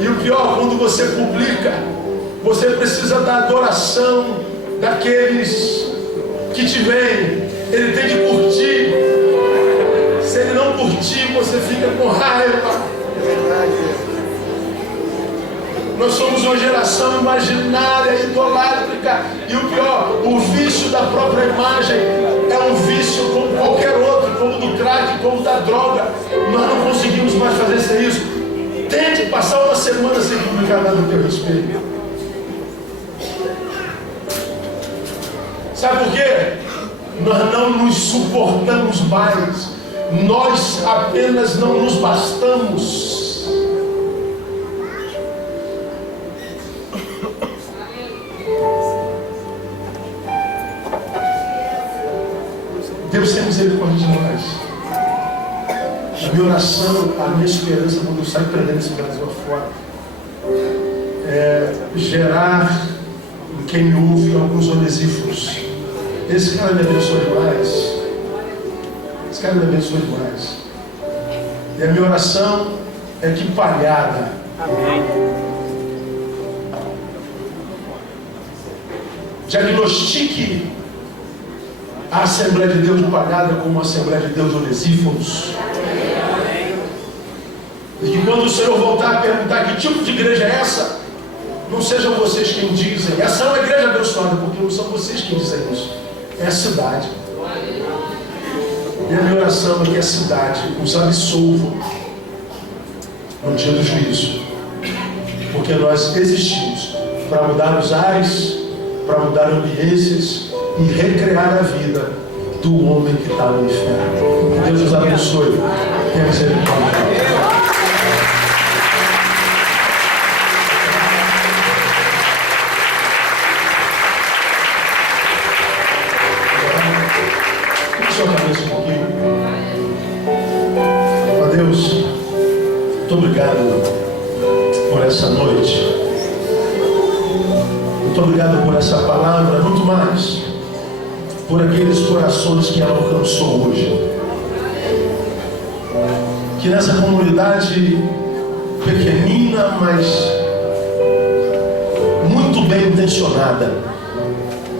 E o pior, quando você publica, você precisa da adoração daqueles que te veem. Ele tem que curtir. Se ele não curtir, você fica com raiva. Nós somos uma geração imaginária, idolátrica. E o pior, o vício da própria imagem é um vício como qualquer outro, como do crack, como da droga. Nós não conseguimos mais fazer isso. Tente passar uma semana sem publicar nada a teu respeito. Sabe por quê? Nós não nos suportamos mais. Nós apenas não nos bastamos. Deus tem misericórdia de nós. A minha oração, a minha esperança quando eu saio pregando esse Brasil afora é gerar em quem me ouve alguns onesíforos. Esse cara me abençoa demais. Esse cara me abençoa demais. E a minha oração é que Palhada diagnostique a Assembleia de Deus de Palhada como uma Assembleia de Deus de onesíforos. E que quando o Senhor voltar a perguntar que tipo de igreja é essa, não sejam vocês quem dizem, essa é uma igreja abençoada, porque não são vocês quem dizem isso, é a cidade. E a minha oração é que a cidade nos absolva no dia do juízo, porque nós existimos para mudar os ares, para mudar ambiências e recriar a vida do homem que está no inferno. Deus nos abençoe. Tenha misericórdia. Sua cabeça um pouquinho. Ó Deus, muito obrigado por essa noite. Muito obrigado por essa palavra, muito mais por aqueles corações que ela alcançou hoje. Que nessa comunidade pequenina, mas muito bem intencionada,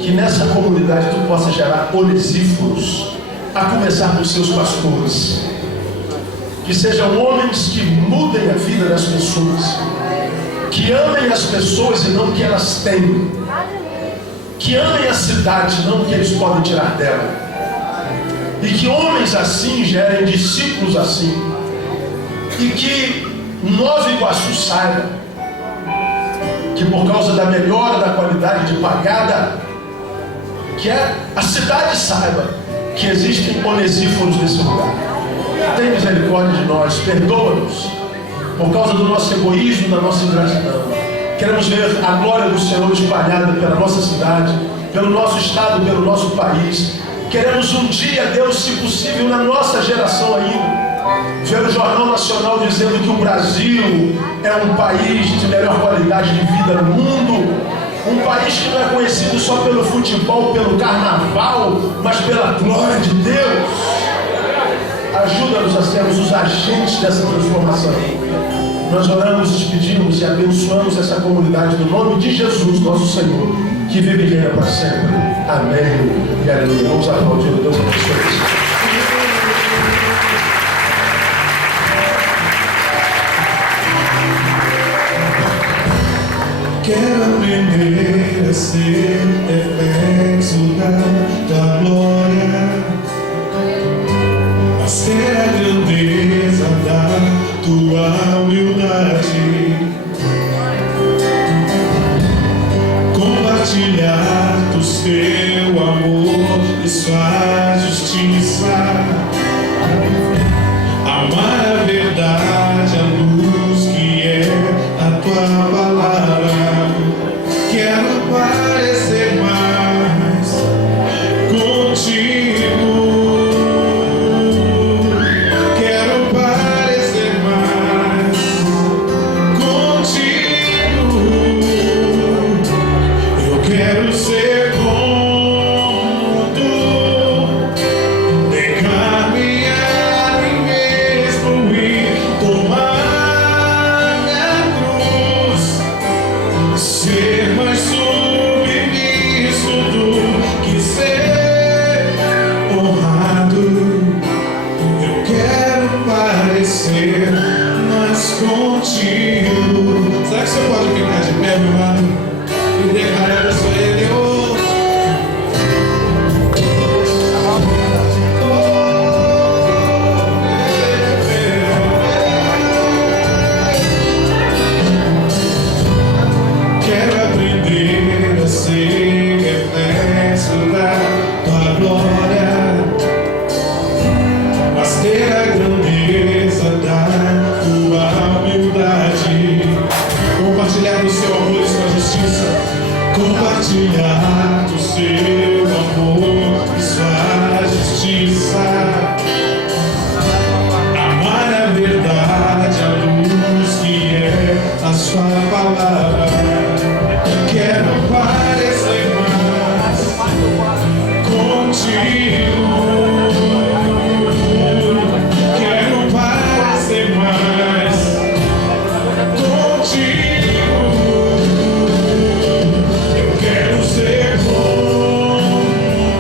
que nessa comunidade tu possa gerar onesíforos, a começar dos seus pastores, que sejam homens que mudem a vida das pessoas, que amem as pessoas e não o que elas têm, que amem a cidade, não o que eles podem tirar dela, e que homens assim gerem discípulos assim, e que Nova Iguaçu saiba que por causa da melhora da qualidade de Palhada, que a cidade saiba que existem onesíforos nesse lugar. Tem misericórdia de nós, perdoa-nos por causa do nosso egoísmo, da nossa ingratidão. Queremos ver a glória do Senhor espalhada pela nossa cidade, pelo nosso estado, pelo nosso país. Queremos um dia, Deus, se possível, na nossa geração ainda, ver o Jornal Nacional dizendo que o Brasil é um país de melhor qualidade de vida no mundo. Um país que não é conhecido só pelo futebol, pelo carnaval, mas pela glória de Deus. Ajuda-nos a sermos os agentes dessa transformação. Nós oramos, despedimos e abençoamos essa comunidade no nome de Jesus, nosso Senhor, que vive e reina para sempre. Amém e aleluia. Vamos aplaudir, Deus abençoe. Quero aprender a ser reflexo da glória, mas ter a grandeza da tua humildade, compartilhar do teu amor e sua justiça, amar a verdade, a luz que é a tua palavra. Quero parecer mais contigo. Quero parecer mais contigo. Eu quero ser como tu, negar a mim mesmo e tomar minha cruz. quero parecer mais contigo. Quero parecer mais contigo. Eu quero ser como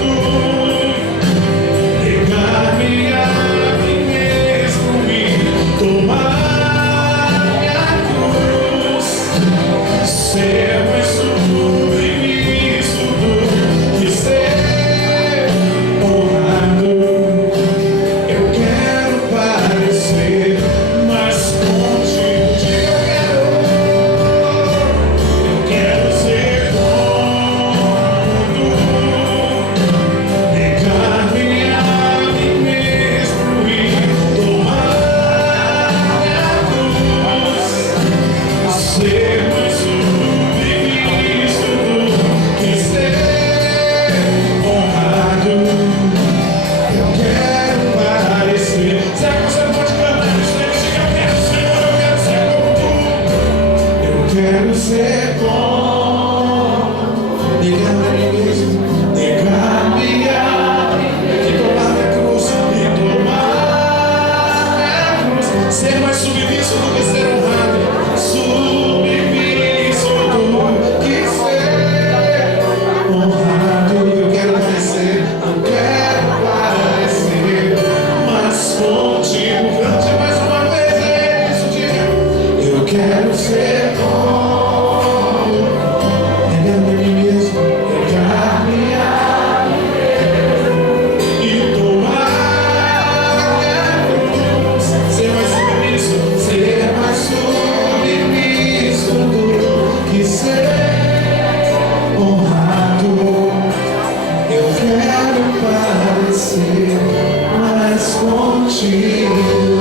tu, negar-me a mim mesmo e tomar minha cruz, ser mais submisso do que ser honrado. Eu quero parecer mais contigo. Eu quero ser como tu, negar-me a mim mesmo e tomar minha cruz, ser mais submisso do que ser honrado. Eu quero parecer. Será que você pode cantar isso? Eu quero, Senhor, eu quero ser como tu. Eu quero ser bom, negar-me a mim mesmo, negar-me a mim, e tomar minha cruz, e tomar minha cruz, ser mais submisso do que ser honrado, submisso do que ser honrado. Eu quero parecer mais contigo. Cante mais uma vez, é isso, diga. Eu quero ser bom, negar-me a mim mesmo, negar-me a mim e tomar minha cruz, ser mais submisso do que ser honrado. Eu quero parecer mais contigo.